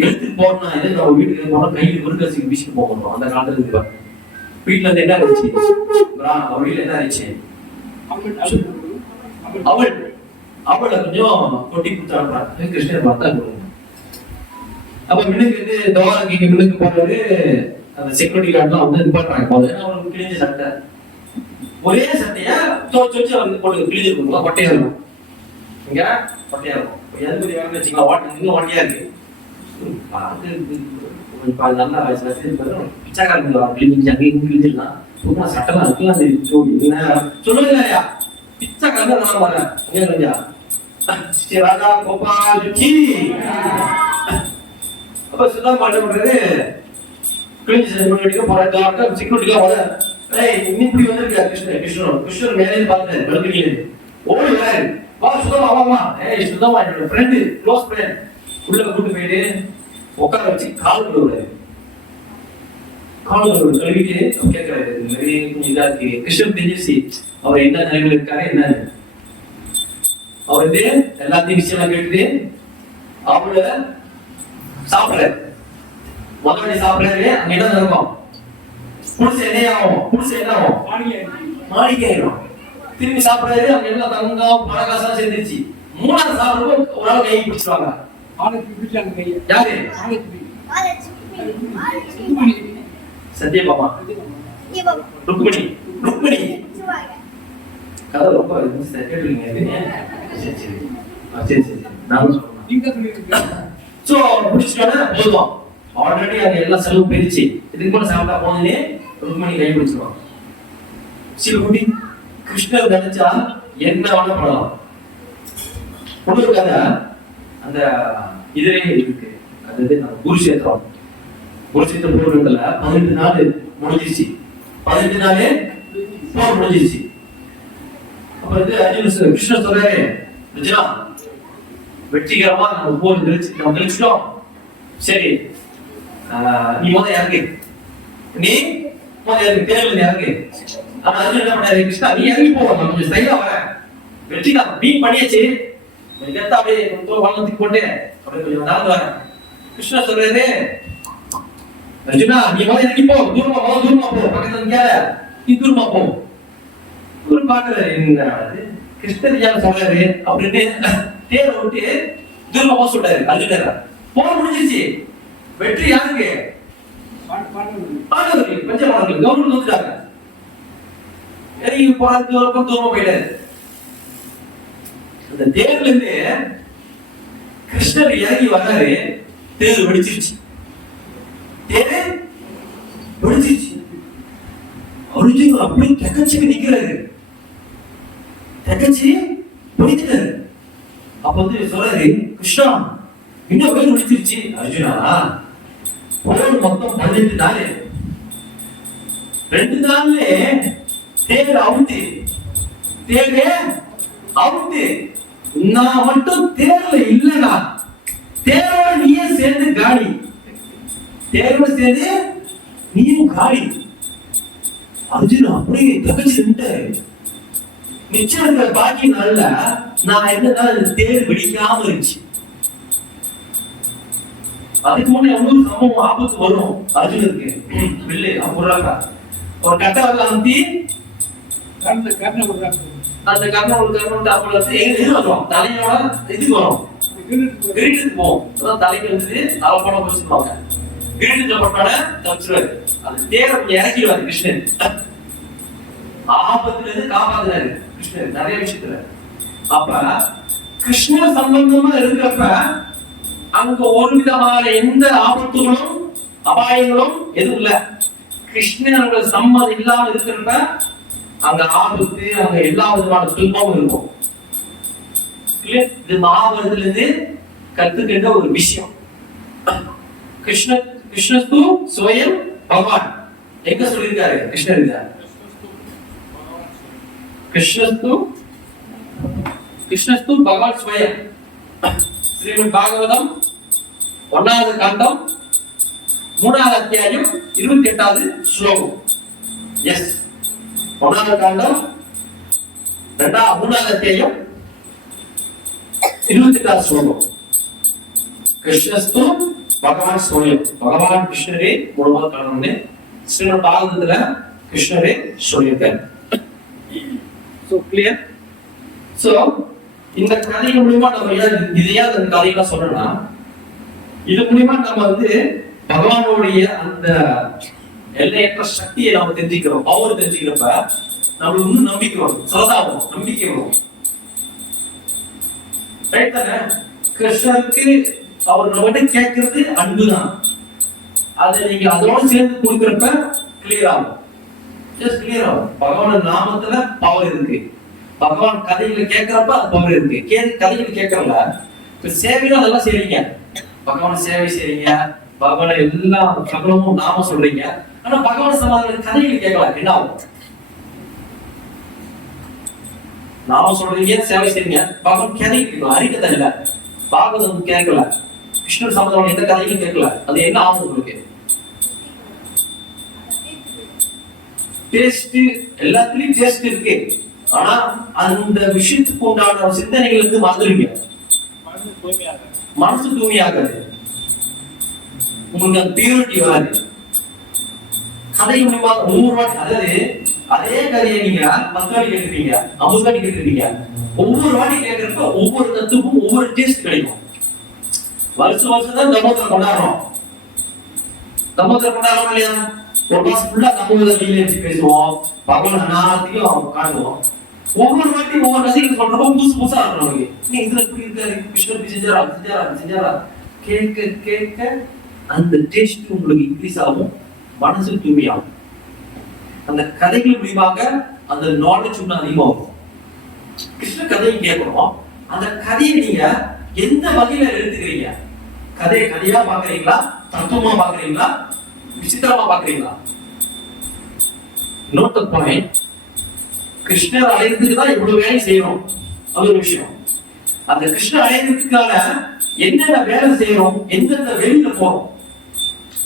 எடுத்துட்டு போனா இது நம்ம வீட்டுக்கு போனா கையில் முருகசிக்கு வீசிட்டு போகணும். அந்த காலத்துல இருக்கு, வீட்டுல இருந்து என்ன இருந்துச்சு, அவர் வீட்டுல என்ன இருந்துச்சு, அவளை கொஞ்சம் கொட்டி கொடுத்தாங்க. கிருஷ்ணர் பார்த்தா அப்ப மின்னுக்கு வந்து துவாரகைக்கு மின்னுக்கு போறது, அந்த செக்யூரிட்டி கார்டுலாம் வந்து இது பண்றாங்க. போது அவங்களுக்கு கிழிஞ்ச சட்டை, ஒரே சட்டையா தோச்சு வச்சு வந்து போட்டு கிழிஞ்சிருக்கும், கொட்டையா இருக்கும். இங்க கொட்டையா இருக்கும், எதுக்கு வேணும்னு வச்சுக்கலாம், இன்னும் ஒட்டையா இருக்கு. நல்லா பிச்சாக்காரங்க கிழிஞ்சு அங்கேயும் கிழிஞ்சிடலாம், சும்மா சட்டெல்லாம் இருக்குலாம் சொல்லுங்க இல்லையா? பிச்சாக்காரங்க நான் வரேன் இல்லையா? ஸ்ரீ ராதா கோபால் ஜி. அப்ப சுதாமா என்ன பண்றது, கிழிஞ்சு போறாங்க, செக்யூரிட்டிலாம் வர, இப்படி வந்திருக்கா கிருஷ்ணர் மேலே பார்த்தாரு, பல்கனியில ஓடி வராரு, வா சுதாமா வாமா, சுதாமா என்னோட ஃப்ரெண்டு, க்ளோஸ் ஃப்ரெண்ட். உள்ள கூட்டு போயிட்டு உட்கார வச்சு கால் விடுவாரு. காலங்கள் கழுவிட்டு கேட்கிறாரு, இந்த மாதிரி கொஞ்சம் இதா இருக்கு. கிருஷ்ணன் தெரிஞ்சிச்சு அவர் என்ன நிலைமையில இருக்காரு என்னன்னு. அவர் வந்து எல்லாத்தையும் விஷயம் கேட்டுட்டு அவங்கள சாப்பிடுறாரு. முதலாளி சாப்பிடுறாரு, அங்க என்ன நடக்கும்? புடிச்ச என்ன ஆகும்? புடிச்ச என்ன ஆகும்? மாளிகை ஆயிடும். திரும்பி சாப்பிடுறாரு, அங்க எல்லாம் தங்கம் பணக்காசெல்லாம் சேர்ந்துருச்சு. மூணாவது சாப்பிடுறப்ப ஒரு ஆள் கை பிடிச்சிருவாங்க. யாரு? சத்யபாமா, ருக்மிணி. ருக்மிணி கதை ரொம்ப கேட்டுருக்கீங்க. சரி சரி சரி சரி நானும் சொல்றேன். சோ பிடிச்சிட்டோன்னா போதும், ஆல்ரெடி அங்க எல்லாம் செலவு போயிடுச்சு. இதுக்கு கூட சாப்பிட்டா போனே ருக்மிணி கை பிடிச்சிருவாங்க. சிறுகுடி கிருஷ்ணர் நினைச்சா என்ன வேணா பண்ணலாம். ஒண்ணு கதை அந்த இதுவே இருக்கு. அதாவது நம்ம குருஷேத்திரம் போடுறதுல 18 நாள் முடிஞ்சிருச்சு. 18 நாளே போர் முடிஞ்சிருச்சு. அப்ப வந்து அர்ஜுன் கிருஷ்ணர் சொல்றாரு, அர்ஜுனா வெற்றிகரமா நம்ம போர் கழிச்சிட்டோம். சரி நீ இறங்கு, நீ இறங்கு, தேர்தல் இறங்கு. ஆனா அர்ஜுன் என்ன பண்ணாரு, கிருஷ்ணா நீ இறங்கி போவோம், கொஞ்சம் ஸ்டைலா வர வெற்றிதான் மீன் பண்ணியாச்சு, அப்படியே வளர்த்துக்கு போட்டு அப்படியே கொஞ்சம் நடந்து வரேன். கிருஷ்ணா சொல்றாரு, அர்ஜுனா நீ இறங்கி போ, தூரமா போ, பக்கத்துல கேள, நீ தூரமா போ. தூரம் பாக்குறாரு, என்ன கிருஷ்ணர் யாரு சொல்றாரு அப்படின்னு தேரை விட்டு தூரமா போக சொல்றாரு. அர்ஜுனர் போர் முடிஞ்சிருச்சு, வெற்றி யாருக்கு? பாண்டவர்கள், பஞ்சபாண்டவர்கள் கவர்மெண்ட் வந்துட்டாங்க. இறங்கி போறாரு, தூரமா போயிட்டாரு. அந்த தேர்ல இருந்து கிருஷ்ணர் இறங்கி வர்றாரு, தேர் வெடிச்சிருச்சு. தேரு வெடிச்சிருச்சு. அர்ஜுன் அப்படியே தகச்சுக்கு நிக்கிறாரு, தகச்சு வெடிக்கிறாரு. அப்ப வந்து சொல்றாரு, கிருஷ்ணா இன்னும் பேர் வெடிச்சிருச்சு. அர்ஜுனா போர் மொத்தம் 18 நாள், 2 நாள்ல தேர் அவுட்டு, தேரு அவுட்டு. நான் மட்டும் தேர்ல இல்லடா, தேரோட நீயே சேர்ந்து காடி, தேரோட சேர்ந்து நீயும் காடி. அர்ஜுன் அப்படியே தகச்சு நின்றாரு. மிச்சம் இருக்கிற பாக்கி நாள்ல நான் என்னன்னா தேர் வெடிக்காம இருந்துச்சு. அதுக்கு முன்னே இன்னொரு சம்பவம் ஆபத்து வரும் அர்ஜுனுக்கு. வில்லு போடுறாங்க, ஒரு கட்டை அமுத்தி அந்த கர்ண வரும், தலையோட இதுக்கு வரும், கிரீட்டுக்கு போகும். தலைக்கு வந்து தலை போட வச்சிருப்பாங்க. கிரீட்டுக்கு போட்டோட தப்பிச்சிருவாரு. அது தேரை கொஞ்சம் இறக்கிடுவாரு கிருஷ்ணன். ஆபத்துல இருந்து காப்பாத்தினாரு கிருஷ்ணன் நிறைய விஷயத்துல. அப்ப கிருஷ்ண சம்பந்தமா இருக்கிறப்ப அங்க ஒரு விதமான எந்த ஆபத்துகளும் அபாயங்களும் எதுவும் இல்ல. கிருஷ்ணனோட சம்மதம் இல்லாம இருக்கிறப்ப அங்க ஆபத்து, அங்க எல்லா விதமான துன்பமும் இருக்கும். இது மகாபாரதத்துல இருந்து கத்துக்கின்ற ஒரு விஷயம். கிருஷ்ணஸ்து ஸ்வயம் பகவான் எங்க சொல்லியிருக்காரு கிருஷ்ணர்? கிருஷ்ணஸ்து பகவான் ஸ்வயம். ஸ்ரீமத் பாகவதம் 1வது காண்டம் 3வது அத்தியாயம் 28வது ஸ்லோகம். எஸ், 1வது காண்டம் 3வது அத்தியாயம் 28வது ஸ்லோகம். கிருஷ்ணஸ்து பகவான் ஸ்வயம், பகவான் கிருஷ்ணரே மூலமாக காரணம்னு ஸ்ரீமத் பாகவதத்துல கிருஷ்ணரே சொல்லியிருக்காரு. So clear? So இந்த கதையின் மூலமா நம்ம இதையா அந்த கதையெல்லாம் சொல்லணும்னா, இது மூலமா நம்ம வந்து பகவானுடைய அந்த எல்லையற்ற சக்தியை நம்ம தெரிஞ்சுக்கிறோம், பவர் தெரிஞ்சுக்கிறப்ப நம்மளுக்கு இன்னும் நம்பிக்கை வரும், சரதாவும் நம்பிக்கை வரும். ரைட் தானே? கிருஷ்ணருக்கு அவர் நம்மகிட்ட கேட்கறது அன்புதான். அதை நீங்க அதோட சேர்ந்து கொடுக்கிறப்ப கிளியர் ஆகும். கிளியர் ஆகும். பகவான் நாமத்துல பவர் இருக்கு, பகவான் கதைகளை கேட்கிறப்ப அது பவர் இருக்கு. கதைகளை கேட்கறல, இப்ப சேவையும் அதெல்லாம் செய்றீங்க, பகவான் சேவை செய்றீங்க, பகவான எல்லா சகலமும் நாம சொல்றீங்க. ஆனா பகவான் சமாதான கதைகளை கேட்கலாம், என்ன ஆகும்? நாம சொல்றீங்க, சேவை செய்றீங்க, பகவான் கதை கேட்கலாம், அறிக்கை இல்ல, பாகவதம் கேட்கல, கிருஷ்ணர் சமாதானம் எந்த கதையும் கேட்கல, அது என்ன ஆகும் உங்களுக்கு? டேஸ்ட் எல்லாத்துலயும் டேஸ்ட் இருக்கு. ஆனா அந்த விஷயத்துக்கு உண்டான சிந்தனைகள் வந்து மறந்துடுவீங்க. மனசு தூய்மையாகாது, உங்களுக்கு அந்த பியூரிட்டி வராது. கதை மூலமா ஒவ்வொரு வாட்டி, அதாவது அதே கதையை நீங்க 10 வாட்டி கேட்டுருப்பீங்க, 50 வாட்டி கேட்டுருப்பீங்க. ஒவ்வொரு வாட்டி கேட்கறப்ப ஒவ்வொரு தத்துக்கும் ஒவ்வொரு டேஸ்ட் கிடைக்கும். வருஷம் தான் தமோதரம் கொண்டாடுறோம். தமோதரம் கொண்டாடுறோம் இல்லையா? ஒரு மாசம் ஃபுல்லா தமோதர லீலை பேசுவோம், பகவான் அனாத்தையும் காணுவோம். ஒவ்வொரு வாட்டி ஒவ்வொரு கதைக்கு சொல்றப்போ புதுசா இருக்கும் நமக்கு. நீ இதுல இப்படி இருக்காரு, கிருஷ்ணர் இப்படி செஞ்சாரா கேட்க கேட்க அந்த டேஸ்ட் உங்களுக்கு இன்க்ரீஸ் ஆகும், மனசு தூய்மையாகும். அந்த கதைகள் மூலியமாக அந்த நாலேஜ் இன்னும் அதிகமாகும். கிருஷ்ண கதையை கேட்கிறோம், அந்த கதையை நீங்க எந்த வகையில எடுத்துக்கிறீங்க? கதையா பாக்குறீங்களா, தத்துவமா பாக்குறீங்களா, விசித்திரமா பாக்குறீங்களா? Note the point. கிருஷ்ணர் அடையறதுக்கு தான் இவ்வளவு வேலை செய்யறோம், அது ஒரு விஷயம். அந்த கிருஷ்ணர் அடையறதுக்கான என்னென்ன வேலை செய்யறோம், எந்தெந்த வெளியில போறோம்,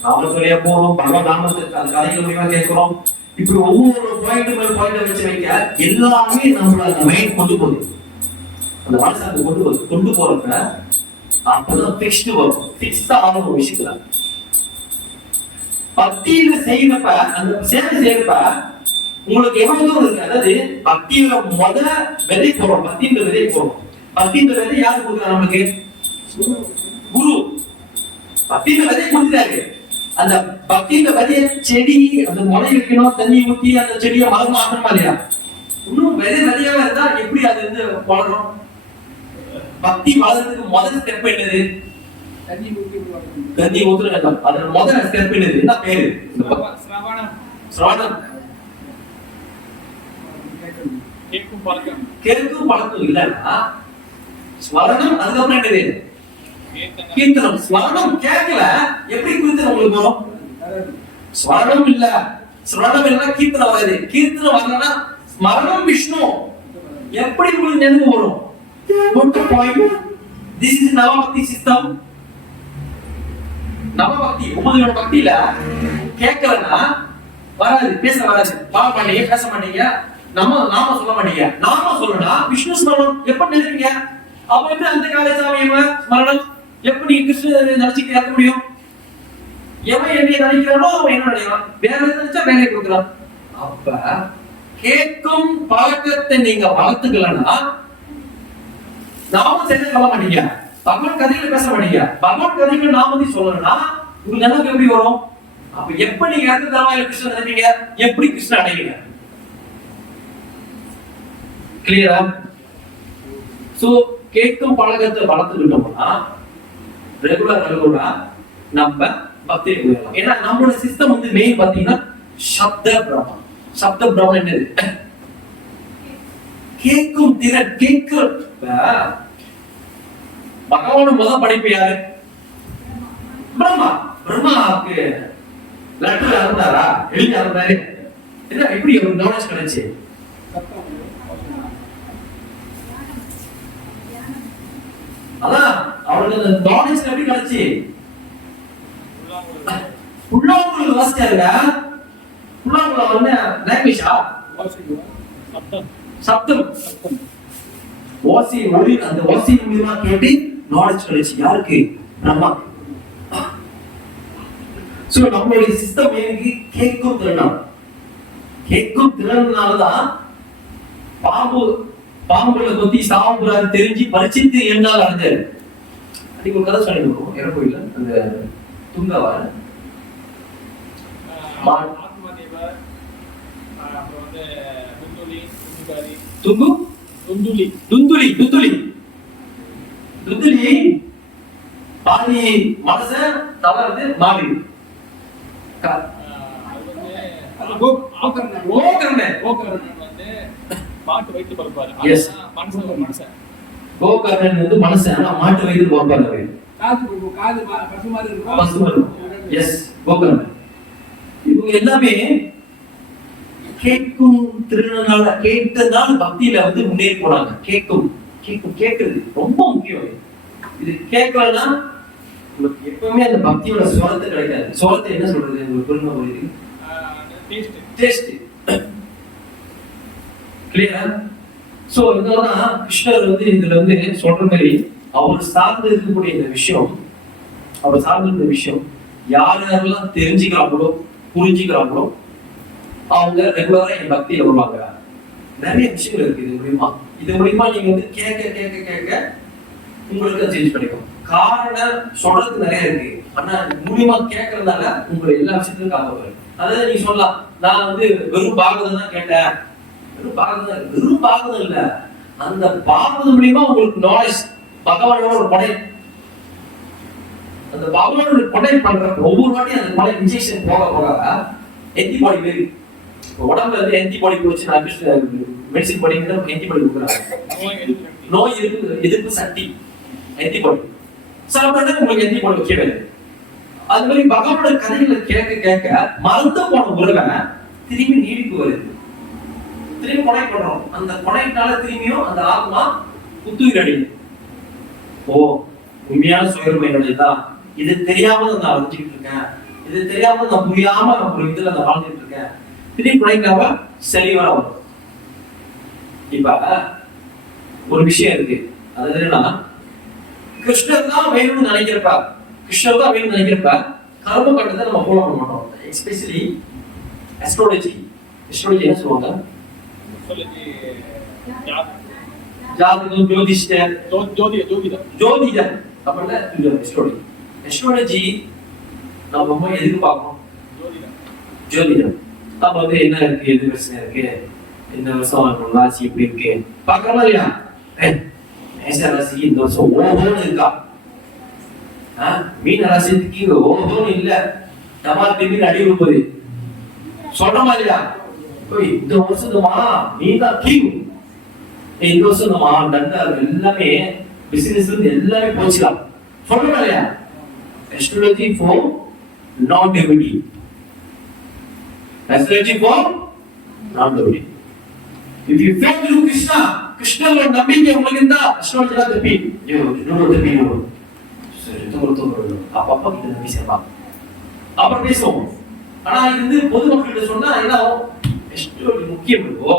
நாமத்துலயே போறோம், பகவான் நாமத்துக்கு அந்த கதைகள் மூலமா கேட்கிறோம். இப்படி ஒவ்வொரு பாயிண்ட் மேல் பாயிண்ட் வச்சு வைக்க எல்லாமே நம்மள அந்த மைண்ட் கொண்டு போகுது, அந்த மனசு அங்க கொண்டு போறப்ப அப்பதான் பிக்ஸ்டு வரும், பிக்ஸ்டா ஆகும் ஒரு விஷயத்துல. பக்தியில செய்யறப்ப, அந்த சேவை செய்யறப்ப உங்களுக்கு எவ்வளவு தூரம் இருக்கு. அதாவது பக்தியில முதல்ல விதை போறோம், பக்தின்ற விதை போறோம். பக்தின்ற விதை யாரு கொடுக்குறா நமக்கு? குரு. பக்தின்ற விதை கொடுக்குறாரு. அந்த பக்தின்ற விதைய செடி அந்த முளை வைக்கணும், தண்ணி ஊத்தி அந்த செடியை மரம் ஆக்கணுமா இல்லையா? இன்னும் விதையாவே இருந்தா எப்படி அது வந்து வளரும்? பக்தி வளர்றதுக்கு முதல் ஸ்டெப் என்னது? தண்ணி ஊத்துற வேண்டாம். அதோட முதல் ஸ்டெப் என்னது? என்ன பேரு? சிரவணம். கேட்கும் பழக்கம் இல்லைன்னா ஸ்மரணம், அதுக்கப்புறம் என்னது? கீர்த்தனம். ஸ்மரணம் கேட்கல, எப்படி கீர்த்தனம் உங்களுக்கு வரும்? ஸ்மரணம் இல்ல, ஸ்மரணம் இல்லைன்னா கீர்த்தனம் வராது. கீர்த்தனம் வரலன்னா ஸ்மரணம் விஷ்ணு எப்படி உங்களுக்கு நினைவு வரும்? What the point? This is நவபக்தி சிஸ்டம். நவபக்தி உங்களுடைய பக்தியில கேட்கலன்னா வராது, பேச வராது, பாட மாட்டீங்க, பேச மாட்டீங்க, நாம சொல்ல மாட்டீங்க. நாம சொல்லனா விஷ்ணு ஸ்மரணம் எப்ப நினைப்பீங்க? அப்ப எப்படி அந்த கால சாமியமா ஸ்மரணம் எப்படி கிருஷ்ண நினைச்சுட்டு இருக்க முடியும்? எவன் என்னைய நினைக்கிறானோ அவன் என்ன நினைக்கிறான், வேற நினைச்சா வேலையை கொடுக்குறான். அப்ப கேட்கும் பழக்கத்தை நீங்க வளர்த்துக்கலன்னா நாம சேர்ந்து சொல்ல மாட்டீங்க, பகவான் கதையில பேச மாட்டீங்க. பகவான் கதையில நாம சொல்லணும்னா உங்களுக்கு நினைப்பு எப்படி வரும்? அப்ப எப்ப நீங்க இடத்து தரவாயில கிருஷ்ணன் நினைப்பீங்க, எப்படி கிருஷ்ணன் அடைவீங்க? கிளியரா? சோ கேட்கும் பழக்கத்தை வளர்த்துக்கிட்டோம்னா ரெகுலரா நம்ம பக்தி. ஏன்னா நம்மளோட சிஸ்டம் வந்து மெயின் பாத்தீங்கன்னா சப்த பிரம்மம். சப்த பிரம்மம் என்னது? கேட்கும் திறன். கேட்க பகவான முதல் படைப்பு யாரு? பிரம்மா. பிரம்மாவுக்கு லெட்டர் அனுப்பினாரா? எழுதி அனுப்பினாரு. என்ன எப்படி ஒரு நாலேஜ் கிடைச்சு? அதான் அவருக்கு அந்த நாலேஜ் எப்படி கிடைச்சு? உள்ளவங்களுக்கு வாசிச்சாருங்க. உள்ளவங்கள வந்து லாங்குவேஜா சப்தம் ஓசி ஒளி, அந்த ஓசி மூலமா கேட்டு நாலேஜ் கிடைச்சு. யாருக்கு? பிரம்மா. சோ நம்மளுடைய சிஸ்டம் எனக்கு கேட்கும் திறன். கேட்கும் திறனாலதான் பாம்புல கொத்தி சாம்புறாரு தெரிஞ்சு பரிச்சித்து எண்ணால் அடைஞ்சாரு. அன்னைக்கு ஒரு கதை சொல்லி கொடுக்கும் இறப்போயில அந்த துங்கவாரு பாதி மனச தவறு மாறி மாட்டு வயிற்று பருப்பாரு. எஸ், மனுஷன் கோகர்ணன் வந்து மனுஷன், ஆனா மாட்டு வயிற்று பருப்பாரு. காது பசு மாதிரி இருக்கும். எஸ், கோகர்ணன். இவங்க எல்லாமே கேட்கும் திருநாள கேட்டதால் பக்தியில வந்து முன்னேறி போறாங்க. கேட்கறது ரொம்ப முக்கியம். இது கேட்கலன்னா உங்களுக்கு எப்பவுமே அந்த பக்தியோட சுரத்தை கிடைக்காது. சுரத்தை என்ன சொல்றது? உங்களுக்கு புரியுமா? டேஸ்ட். கிளியரா? சோ இதெல்லாம் கிருஷ்ணர் வந்து இதுல வந்து சொல்ற மாதிரி அவர் சார்ந்து இருக்கக்கூடிய இந்த விஷயம், அவர் சார்ந்து இந்த விஷயம் யார் யாரெல்லாம் தெரிஞ்சுக்கிறாங்களோ புரிஞ்சுக்கிறாங்களோ அவங்க ரெகுலரா என் பக்தியில வருவாங்க. நிறைய விஷயங்கள் இருக்கு இது மூலியமா நீங்க வந்து கேட்க கேட்க கேட்க உங்களுக்கு சேஞ்ச் பண்ணிக்கும். காரணம் சொல்றதுக்கு நிறைய இருக்கு, ஆனா மூலியமா கேட்கறதுனால உங்களை எல்லா விஷயத்தையும் காப்பாரு. அதாவது நீங்க சொல்லலாம், நான் வந்து வெறும் பாகவதம் தான் கேட்டேன், வெறும் பாகவதம் இல்ல, அந்த பாகவதம் மூலியமா உங்களுக்கு நாலேஜ், பகவானோட ஒரு கொடை, அந்த பகவானோட கொடை பண்ற ஒவ்வொரு வாட்டியும் அந்த கொடை இன்ஜெக்ஷன் போக போக ஆன்டிபாடி மாதிரி உடம்புல இருந்து ஆன்டிபாடி போச்சு. நான் மெடிசின் படிக்கிற ஆன்டிபாடி கொடுக்குறாங்க, நோய் எதிர்ப்பு சக்தி ஆன்டிபாடி சாப்பிட்டா உங்களுக்கு ஆன்டிபாடி வைக்கவே. அது மாதிரி பகவானோட கதைகளை கேட்க கேட்க மறந்து போன உறவை திரும்பி நீடிப்பு வருது, திரும்பி கொலை பண்றோம். அந்த கொலைனால திரும்பியும் அந்த ஆத்மா புத்துயிர் அடையுது. ஓ, உண்மையான சுயர்மை என்னுடையதான், இது தெரியாம நான் அழிஞ்சுக்கிட்டு இருக்கேன், இது தெரியாம நான் புரியாம நான் ஒரு இதுல நான் வாழ்ந்துட்டு இருக்கேன், திரும்பி கொலைக்காம செழிவா வரும். இப்ப ஒரு விஷயம் இருக்கு, அது என்னன்னா கிருஷ்ணர் தான் வேணும்னு நினைக்கிறப்ப, கிருஷ்ணர் தான் வேணும்னு நினைக்கிறப்ப கர்ம கட்டத்தை நம்ம ஃபாலோ பண்ண மாட்டோம். எஸ்பெஷலி அஸ்ட்ராலஜி என்ன சொல்லுவாங்க, ஜாதகம், ஜோதிஷ்டர், ஜோதிடம் அப்படின்னா அஸ்ட்ராலஜி நம்ம எதுக்கு பார்க்கணும்? ஜோதிடம். அப்ப வந்து என்ன இருக்கு, எது பிரச்சனை இருக்கு, இந்த வருஷம் ராசி எப்படி இருக்கு பாக்கறோமா இல்லையா? மேஷ ராசி இந்த வருஷம் ஓஹோன்னு இருக்கா, மீன ராசிக்கு ஓஹோன்னு இல்ல, டமால் திடீர்னு அடி விழுப்பது சொல்றமா இல்லையா? இந்த வருஷமா நீ தான் கிங், இந்த வருஷம் நம்ம டண்டா எல்லாமே பிசினஸ் எல்லாமே போச்சுலாம் சொல்றமா இல்லையா? astrology for non-devotee, astrology for non-devotee. If you fail to do Krishna ஒரு நம்பிக்கை உங்களுக்கு இருந்தா astrology தான் தப்பி, இன்னொரு தப்பி சரி அப்பப்ப கிட்ட நம்பி சேப்பா அப்புறம் பேசுவோம். ஆனா இது வந்து பொதுமக்கிட்ட சொன்னா என்ன ஆகும், astrology முக்கியம் இல்லோ,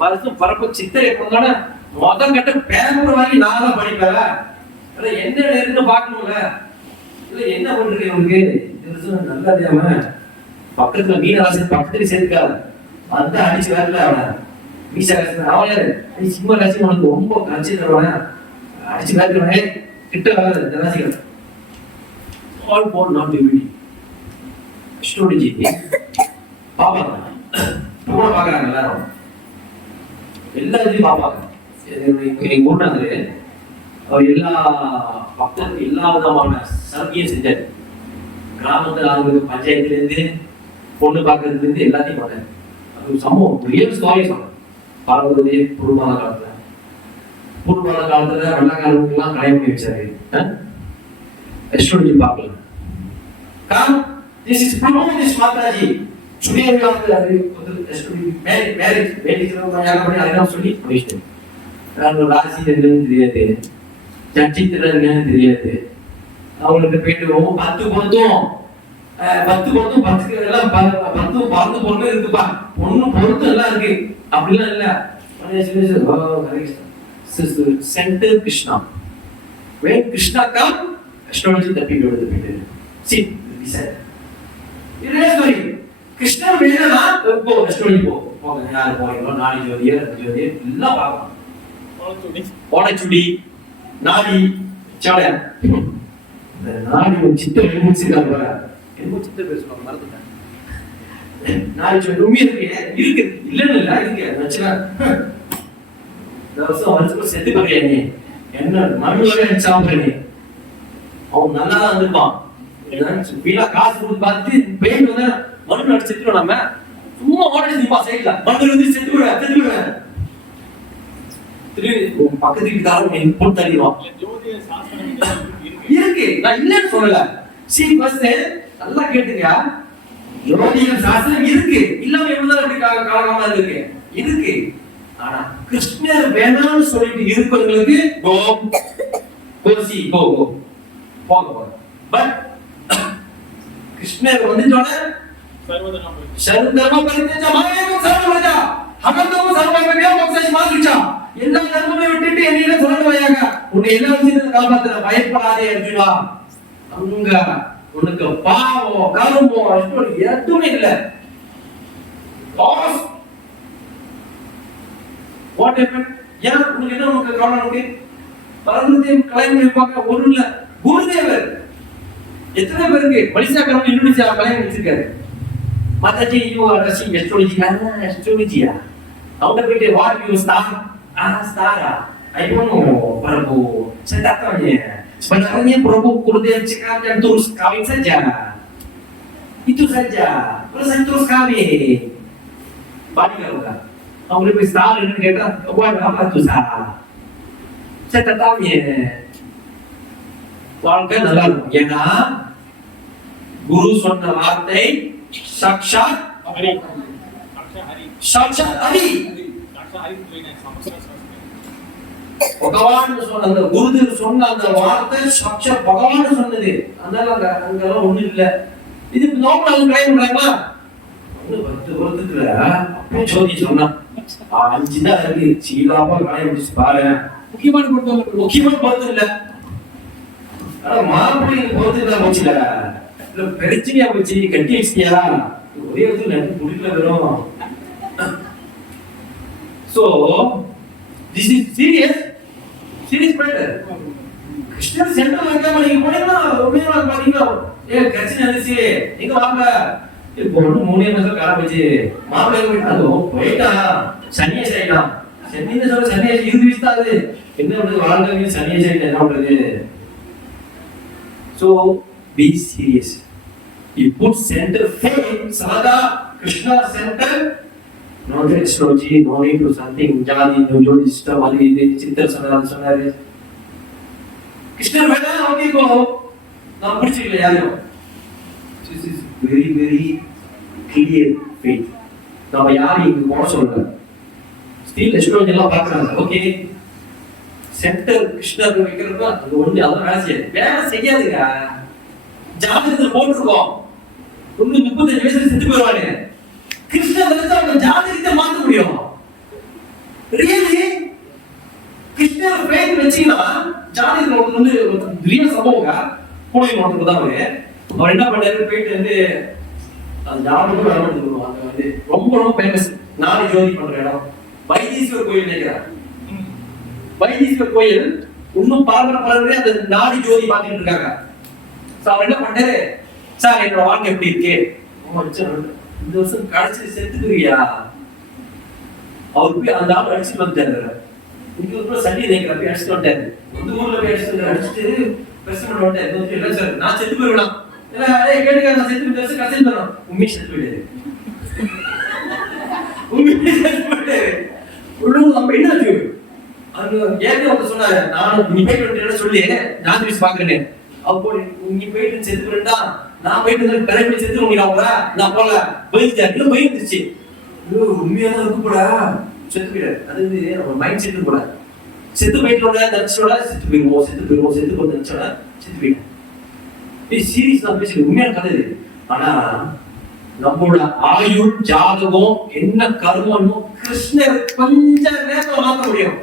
வருஷம் பரப்பு சித்திரை கொண்டாட மொதல் கட்ட பேப்பர் வாங்கி நான் தான் படிப்பேன், என்ன நேரத்துல பாக்கணும்ல, இல்ல என்ன பண்றீங்க உங்களுக்கு நல்லா தெரியாம பக்கத்துல மீன ராசி பக்கத்துல சேர்த்துக்காத, அந்த அடிச்சு வரல அவன மீச ராசி அவன் யாரு, சிம்ம ராசி உனக்கு ரொம்ப கட்சி தருவான அடிச்சு வேறே கிட்ட வராது. இந்த ராசிகள் ஆல் போர் நாட் டிவிடி அஸ்ட்ராலஜி பாப்பாங்க, கூட பாக்குறாங்க எல்லாரும், எல்லா இதுலயும் பாப்பாங்க. எங்க ஊர்னாரு அவர் எல்லா பக்தருக்கு எல்லா விதமான சர்வீஸ் செஞ்சாரு. கிராமத்துல அவங்களுக்கு பஞ்சாயத்துல இருந்து பொண்ணு பாக்குறதுல இருந்து எல்லாத்தையும் பண்ணாரு. அது ஒரு சம்பவம், ரியல் ஸ்டோரி சொல்றேன். பார்வதி பூர்வகால காலத்துல வெள்ளக்காரங்க எல்லாம் கல்யாணம் பண்ணி வச்சாரு. அஸ்ட்ராலஜி பார்க்கலாம். This is promote this Mataji. Today we are marriage சொல்லி பண்ணிட்டேன். ராசி என்னன்னு தெரியாது, நட்சத்திரம் என்னன்னு தெரியாது, அவங்களுக்கு போயிட்டு 10 பொருத்தம் 10 எல்லாம் 10 பறந்து பொண்ணு இருக்குப்பா, பொண்ணு பொருத்தம் எல்லாம் இருக்கு அப்படிலாம் இல்ல. Center Krishna. When Krishna come, astrology தப்பி விடுது போயிட்டு. See, this is it. Story. Krishna வேணும்னா போ அஸ்ட்ராலஜி போங்க, யாரு போறீங்களோ நாடி ஜோதியர் எல்லாம் பார்க்கலாம். ஓடச்சுடி நாடி சாட இந்த நாடி சித்த எழுதிச்சிருக்காங்க பாரு, என்ன சித்த பேர் சொல்லுவாங்க மறந்துட்டேன். நாடி ஜோதி உண்மையா இருக்கு இல்லன்னு இல்ல இருக்கு வச்சுனா வருஷம் செத்து போறியா நீ, என்ன மறுபடியும் சாப்பிடுற நீ, அவன் நல்லா தான் இருப்பான். வீணா காசு கொடுத்து பார்த்து பெயிண்ட் வந்து மண்ணு அடிச்சு செத்துடும். நம்ம சும்மா ஓடிப்பா சைட்ல மண்ணு வந்து செத்துடுவேன் திரும்பி பக்கத்து வீட்டுக்காரன் போட்டு தள்ளிடுவான். இருக்கு, நான் இல்லன்னு சொல்லல. நல்லா கேட்டுங்க, ஜோதிட சாஸ்திரம் இருக்கு, இல்லாம எவ்வளவு அப்படி காலகாலமா இருக்கு. ஆனா கிருஷ்ணர் வேணாம்னு சொல்லிட்டு இருப்பவங்களுக்கு போக பட் கிருஷ்ணர் வந்து சர்வதர்ம பரித்யஜ மாமேகம் சரணம் ரஜா, அகந்தவும் சர்வகமையா மோட்சம் மாறிச்சான். எல்லா கர்மமே விட்டுட்டு என்னையில சொல்லணுமையாக உன்னை எல்லா விஷயத்தையும் காப்பாத்துற. பயப்படாதே அர்ஜுனா. அங்க உனக்கு பாவம் கருமம் எதுவுமே இல்லை. What happened? ஏன் உனக்கு என்ன உனக்கு கவலை? உனக்கு பரமத்தையும் கலைஞர் இருப்பாங்க. ஒரு இல்ல குருதேவர் எத்தனை பேருக்கு மலேசியா கரண்ட் இந்தோனேசியா கலைஞர் வச்சிருக்காரு. மாதாஜி யூ ஆர் ரசிங் அஸ்ட்ராலஜியா அவங்க போயிட்டு வாட் யூ ஸ்டார் ஸ்டாரா I don't know Prabu, saya tak tahu. Sebenarnya Prabu Gurudev cakap dan terus kawin saja. Itu saja. Terus saya terus kawin. Balik kalau tak. Kamu lebih star dan kata, buat apa tu sah? Saya tak tahu ya. வாழ்க்கை நல்லா இருக்கும். ஏன்னா குரு சொன்ன வார்த்தை சாக்ஷாத் ஹரி. சாக்ஷாத் ஹரி. பகவான் சொன்ன அந்த குருதேவர் சொன்ன அந்த வார்த்தை சாக்ஷாத் பகவான் சொன்னது. அதனால அங்கெல்லாம் ஒண்ணும் இல்ல. இது நார்மலா ட்ரை பண்றாங்களா? 10 வருஷத்துல அப்படியே ஜோதி சொன்னா 5 தான் இருக்கு. சீலாப்பா காய முடிச்சு பாரு. முக்கியமான பொறுத்தவரை முக்கியமான பொறுத்து இல்ல. ஆனா மாப்பிள்ளைங்க பொறுத்து தான் போச்சுல. இல்ல பிரச்சனையா போச்சு. கட்டி வச்சிட்டியா? ஒரே இடத்துல எனக்கு முடிக்கல வரும். So this is serious matter. கிருஷ்ணர் சென்டர் வைக்காம நீங்க போனீங்கன்னா உண்மையா பாத்தீங்கன்னா கட்சி நினைச்சு எங்க வாங்க இப்போ 3 மாசம் கால வச்சு மாப்பிள்ளை போயிட்டா சன்னியாசி ஆயிட்டான். சன்னியாசி சொல்ல சன்னியாசி 20 வயசு தான் அது. என்ன பண்றது? வாழ்க்கை சன்னியாசி ஆயிட்டா என்ன பண்றது? So be serious. You put center faith, Sada, Krishna center. No astrology, no need to something jali, no jodi system, ali chintan sonare. Krishna veda okay go. Na pudichilla yaru. This is very very clear faith. Nama yaru ingu poda solra. Still astrology ella paakranga. Okay. Center Krishna வைக்கிறப்ப அது ஒண்ணு அதான் வேலை செய்யாதுங்க. ஜாதகத்தில் போட்டிருக்கோம் இன்னும் 35 வயசுல செத்து போயிடுவானு. கிருஷ்ணா நினைச்சா அவங்க ஜாதகத்தை மாத்த முடியும். ரியலி கிருஷ்ணர் பேர் வச்சீங்கன்னா ஜாதகத்தில் வந்து ரியல் சம்பவம் போய் மாத்திரம் அவர் என்ன பண்ணாரு? போயிட்டு வந்து அந்த ஜாதகம் வரமாட்டேங்குது. அங்க வந்து ரொம்ப ரொம்ப ஃபேமஸ் நாடி ஜோதி பண்ற இடம் வைத்தீஸ்வரர் கோயில் நினைக்கிறேன். வைத்தீஸ்வரர் கோயில் இன்னும் பரம்பரை அந்த நாடி ஜோதி பார்த்துட்டு இருக்காங்க. அவர் என்ன பண்ணாரு? சார் என்னோட வாழ்க்கை எப்படி இருக்கு? இந்த வருஷம் கடைசி செத்துக்குறியா? அவர் போய் அந்த ஆள் அடிச்சுட்டு வந்துட்டாரு. இங்க சனி நினைக்கிற போய் அடிச்சுட்டு வந்துட்டாரு. இந்த ஊர்ல போய் அடிச்சுட்டு பிரச்சனை வந்துட்டாரு. இல்லை சார் நான் செத்து போயிடலாம். கேட்டுக்க நான் செத்து போய் கடைசி தரோம். உண்மையை செத்து போயிட்டாரு. உண்மையை செத்து போயிட்டாரு. நம்ம என்ன ஆச்சு? அது ஏற்கனவே ஒருத்தர் சொன்னாரு, நானும் நீ போயிட்டு சொல்லி நான் திருப்பி பாக்குறேன். அப்போ நீ போயிட்டு செத்து போயிட்டா நான் போயிட்டு பிறகு செத்து முடியல. நான் போல போயிடுச்சு போயிருந்துச்சு. உண்மையான இருக்கு கூட செத்து போயிடாது. அது வந்து நம்ம மைண்ட் செட்டு கூட செத்து போயிட்டோட நினைச்சோட செத்து போயிருவோம் செத்து போய் நினைச்சோட செத்து போயிட்டேன். சீரியஸ் தான் பேசுறது உண்மையான கதை இது. ஆனா நம்மளோட ஆயுள் ஜாதகம் என்ன கர்மமோ கிருஷ்ணர் கொஞ்ச நேரத்துல மாற்ற முடியும்.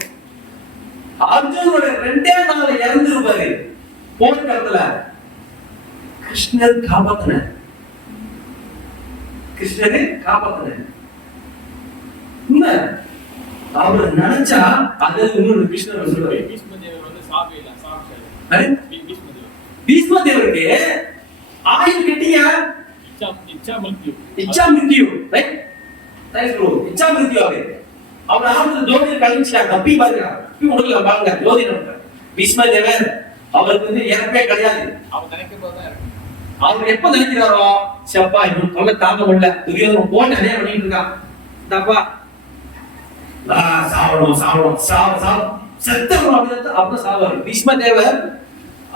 அர்ஜுனோட 2 நாள் இறந்துருப்பாரு போர்க்களத்துல. கிருஷ்ணர் காப்பாத்தின. உண்மை அவர் நினைச்சா அது இன்னொரு கிருஷ்ணர் சொல்லுவாரு. பீஷ்மதேவருக்கு ஆயுள் கட்டிய இச்சா மிருத்யு ரைட். Thanks bro. இச்சா மிருத்யு அவர் ஆரம்பத்துல ஜோதிடர் கழிச்சிட்டாங்க. அப்பி பாருங்க அப்பி உடல பாருங்க ஜோதிடர் பீஷ்மதேவர் அவருக்கு வந்து இறப்பே கிடையாது. அவர் எப்ப நினைக்கிறாரோ செப்பா இன்னும் தொல்லை தாங்க முடியல துரியோதனன் போட்டு அதே பண்ணிட்டு இருக்கான். தப்பா சாவணும் செத்தவரும் அப்பதான் சாவாரு. பீஷ்மதேவர்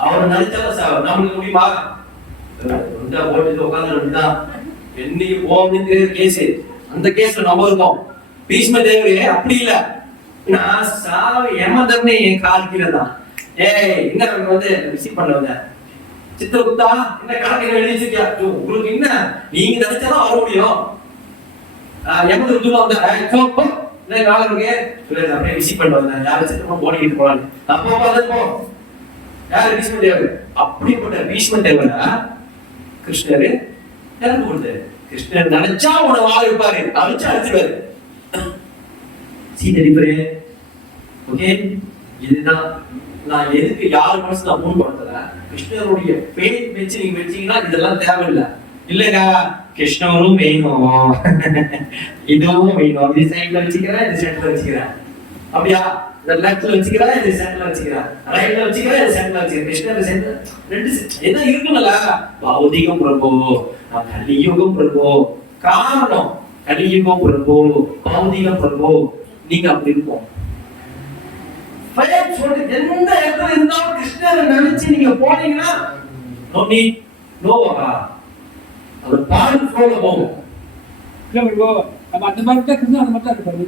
அவர் நினைச்சாலும் சாவார். நம்மளுக்கு முடியுமா? போட்டு உட்காந்து அப்படிதான் என்னைக்கு போகும்னு கேஸ். அந்த கேஸ்ல நம்ம இருக்கோம். பீஷ்மதேவரே அப்படி இல்ல. நான் சாவு ஏமாந்தவனே என் கால் கீழே தான். என்ன வந்து விசிட் பண்ண வந்த சித்திரகுப்தா என்ன கணக்கு எழுதி வச்சிருக்கியா? உங்களுக்கு என்ன நீங்க நினைச்சாதான் வர முடியும். எவ்வளவு தூரம் வந்து நாளை இருக்கு அப்படியே விசிட் பண்ண வந்தேன் யாரும் சித்தமா ஓடிக்கிட்டு போறாங்க அப்போ போ யாரு பீஷ்ம தேவர் அப்படிப்பட்ட பீஷ்ம தேவரா கிருஷ்ணர் இறந்து கொடுத்தாரு. கிருஷ்ணர் நினைச்சா உன வாழ வைப்பாரு, அழிச்சா அழிச்சுவாரு. ஓகே, இதுதான் நான் எதுக்கு யாரு மனசு நான் மூணு படுத்தல. கிருஷ்ணருடைய பேர் வச்சு நீங்க வச்சீங்கன்னா இதெல்லாம் தேவையில்லை. இல்லங்க கிருஷ்ணரும் வேணும், இதுவும் வேணும். இது சைட்ல வச்சுக்கிறேன், இது சென்டர்ல வச்சுக்கிறேன். அப்படியா? இந்த லெஃப்ட்ல வச்சுக்கிறேன், இது சென்டர்ல வச்சுக்கிறேன். ரைட்ல வச்சுக்கிறேன், இது சென்டர்ல வச்சுக்கிறேன். கிருஷ்ணர் சென்டர் ரெண்டு என்ன இருக்குல்ல? பௌதிகம் பிரபு, கலியுகம் பிரபு. காரணம் கலியுகம் பிரபு, பௌதிகம் பிரபு. நீங்க அப்படி இருக்கும். எந்த இடத்துல இருந்தாலும் கிருஷ்ணரை நினைச்சு நீங்க போனீங்கன்னா நோ நீட் நோ அது பால் ஃப்ளோல போகும். இல்ல ப்ரோ, நம்ம அந்த மாதிரி தான் கிருஷ்ணர் அந்த மாதிரி தான் இருப்பாரு.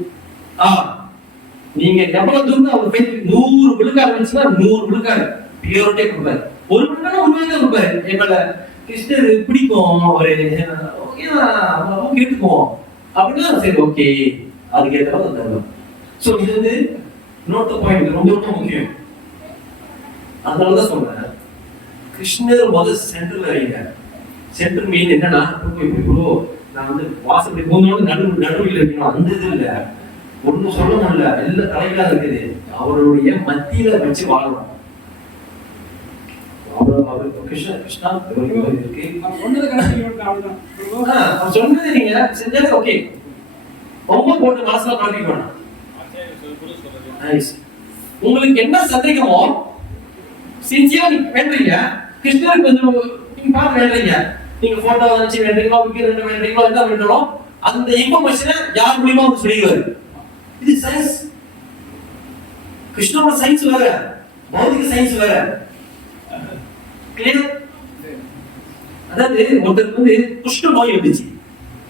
நீங்க எவ்வளவு தூரம் அவர் போய் 100 விழுக்காடு வச்சுன்னா 100 விழுக்காடு பியூரிட்டே கொடுப்பாரு. ஒரு விழுக்காடு ஒரு விழுக்காடு கொடுப்பாரு. எங்கள கிருஷ்ணர் பிடிக்கும், ஒரு கேட்டுக்குவோம் அப்படின்னா சரி ஓகே, அதுக்கு ஏற்ற மாதிரி தருவோம். ஸோ இது வந்து நோட் த பாயிண்ட், ரொம்ப ரொம்ப முக்கியம். அதனாலதான் சொல்றேன், கிருஷ்ணர் முதல் சென்டர்ல வைங்க. சென்டர் மெயின் என்னன்னா, நான் வந்து வாசப்படி போனோட நடுவில் இருக்கணும், அந்த இது இல்ல. ஒண்ணு சொல்ல முடியல, எல்லா தலைகளா இருக்குது. அவருடைய மத்தியில வச்சு வாழணும். சொன்னது நீங்க செஞ்சது ஓகே, ரொம்ப போட்டு மனசுல குழப்பிக்க வேணாம். உங்களுக்கு என்ன சந்தேகமோ சின்சியரா நீங்க வேண்டீங்க, கிருஷ்ணருக்கு கொஞ்சம் நீங்க பார்த்து வேண்டீங்க. நீங்க போட்டோ வச்சு வேண்டீங்களோ, விக்கிரண்டு வேண்டீங்களோ, என்ன வேண்டாலும் அந்த இன்ஃபர்மேஷனை யார் மூலியமா வந்து சொல்லிடுவாரு. இது சயின்ஸ். கிருஷ்ணரோட சயின்ஸ் வேற, பௌதிக சயின்ஸ் வேற. கிளியர்? அதாவது ஒருத்தருக்கு வந்து குஷ்ட நோய் வந்துச்சு.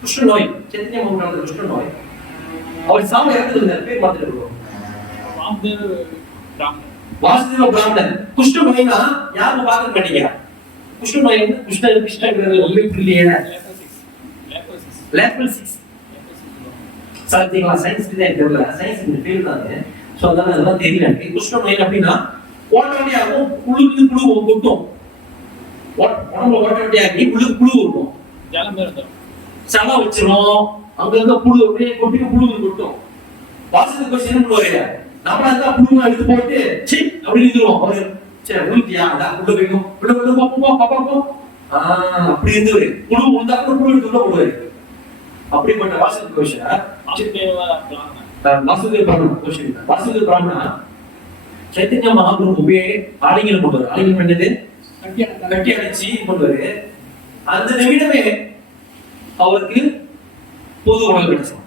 குஷ்ட நோய், சைத்தன்ய மகாபிரபு குஷ்ட நோய். அவர் சாமி இறந்து பேர் மாத்திட்டு வாசுதேவ பிராமணன். குஷ்ட நோய்னா யாரும் பார்க்க மாட்டீங்க. குஷ்ட நோய் வந்து கிருஷ்ணங்கிறது உங்களுக்கு இல்லையே. லேப்ரோசிஸ் சாத்தியங்களா? சயின்ஸ் தான் தெரியல, சயின்ஸ் இந்த ஃபீல்ட் தானே. ஸோ அதனால அதெல்லாம் தெரியல எனக்கு. குஷ்ட நோய் அப்படின்னா ஓட்டவட்டியாகும், புழுக்கு புழு கொட்டும். உடம்புல ஓட்டவட்டியாகி புழுக்கு புழு இருக்கும், சலை வச்சிரும், அங்கங்க புழு அப்படியே கொட்டி புழு கொட்டும். வாசத்துக்கு கொஸ்டின் என்ன பண்ணுவாரு, நம்ம தான் புழுவை எடுத்து போட்டு சி அப்படின்னு இருந்துருவோம். அவரு சரி உளுத்தியா அதான் உள்ள வைக்கும், உள்ள பாப்பா அப்படி இருந்தவரு. புழு உளுந்தா கூட புழு எடுத்து உள்ள போடுவாரு. அப்படிப்பட்ட வாசுதேவ கோஷ வாசுதேவ பிராமணா சைத்தன்ய மகாபிரபுவே ஆலிங்கனம் பண்ணுவாரு. ஆலிங்கனம் பண்ணது கட்டி அடிச்சு பண்ணுவாரு. அந்த நிமிடமே அவருக்கு பொது உணவு கிடைச்சோம்.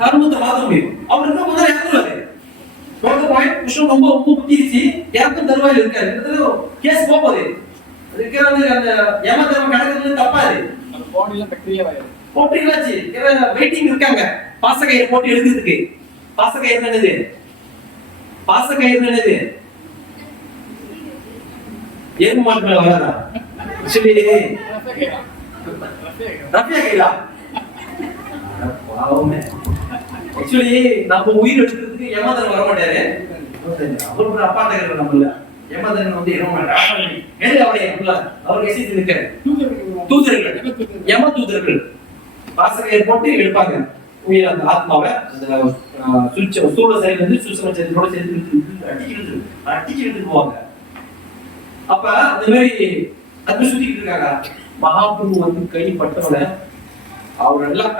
கர்மத்தை மாத்த முடியும். அவர் என்ன முதல்ல இறந்துருவாரு. கிருஷ்ணன் ரொம்ப ரொம்ப புத்திருச்சு, இறக்கும் தருவாயில் இருக்காரு. கேஸ் போகுது இருக்கிறது, அந்த ஏமாத்தம் கிடக்குறது தப்பாது. போட்டுங்களாச்சு, வெயிட்டிங் இருக்காங்க. பாசக்கயிறு போட்டு எடுக்கிறதுக்கு. பாசக்கயிறு என்னது? பாசக்கயிறு என்னது? எருமை மாட்டு மேல வராதா? சரி ரஃபியா கயிறா? ஆக்சுவலி நம்ம உயிர் எடுக்கிறதுக்கு ஏமாத்தன் வர மாட்டாரு. அவருக்கு அப்பாட்ட இருக்கிற நம்மள ஏமாத்தன் வந்து அவருக்கு எசி இருக்காரு. தூதர்கள், யம தூதர்கள் பாசக்கயிறு போட்டு எடுப்பாங்க உயிர், அந்த ஆத்மாவை அந்த சூழ சைடுல இருந்து சுசம சைடோட சேர்த்து அடிச்சு எடுத்துட்டு போவாங்க. அப்ப அந்த மாதிரி அது சுத்திக்கிட்டு இருக்காங்க. மகாபிரபு வந்து கை பட்டவன அவர் எல்லாம்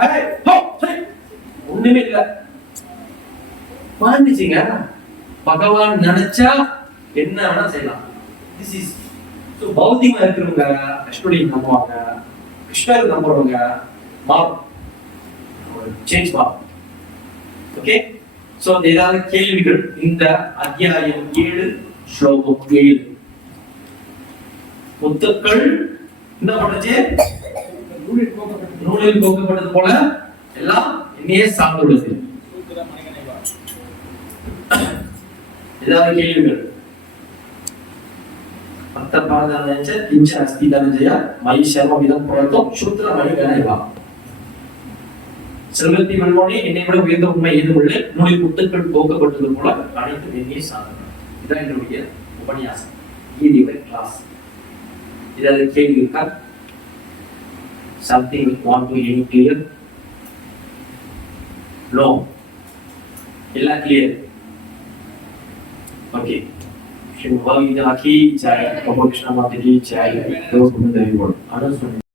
ஒண்ணுமே இல்ல மாறிச்சுங்க. பகவான் நினைச்சா என்ன வேணா செய்யலாம். திஸ் இஸ் சோ பௌத்திகமா இருக்கிறவங்க கிருஷ்ணரை நம்புவாங்க, கிருஷ்ணரை நம்புறவங்க சேஞ்ச் பாவம். ஓகே, சோ ஏதாவது கேள்விகள் இந்த அத்தியாயம் 7 ஸ்லோகம் 7 முத்துக்கள் என்ன பண்ணுச்சு? நூலில் கோக்கப்பட்டது போல எல்லாம் என்னையே சார்ந்துள்ளது. ஏதாவது கேள்விகள்? பக்த பாரதானஞ்ச கிஞ்ச அஸ்தி தனஞ்சய மயி சர்வமிதம் புரதம் சூத்ர மணி கணேவா. செல்வத்தை வெல்வோனே என்னை விட உயர்ந்த உண்மை ஏதும் இல்லை, உன்னுடைய முத்துக்கள் போக்கப்பட்டது போல அனைத்து வெண்ணிய சாதனம். இதான் என்னுடைய உபன்யாசம், கீதையுடைய கிளாஸ். இதாவது கேள்வி இருக்கா? Something want to any clear? No, எல்லாம் கிளியர். ஓகே, श्री भगवद गीता की जय, भगवान कृष्ण माता की जय. तो सुन रहे हो, आनंद सुन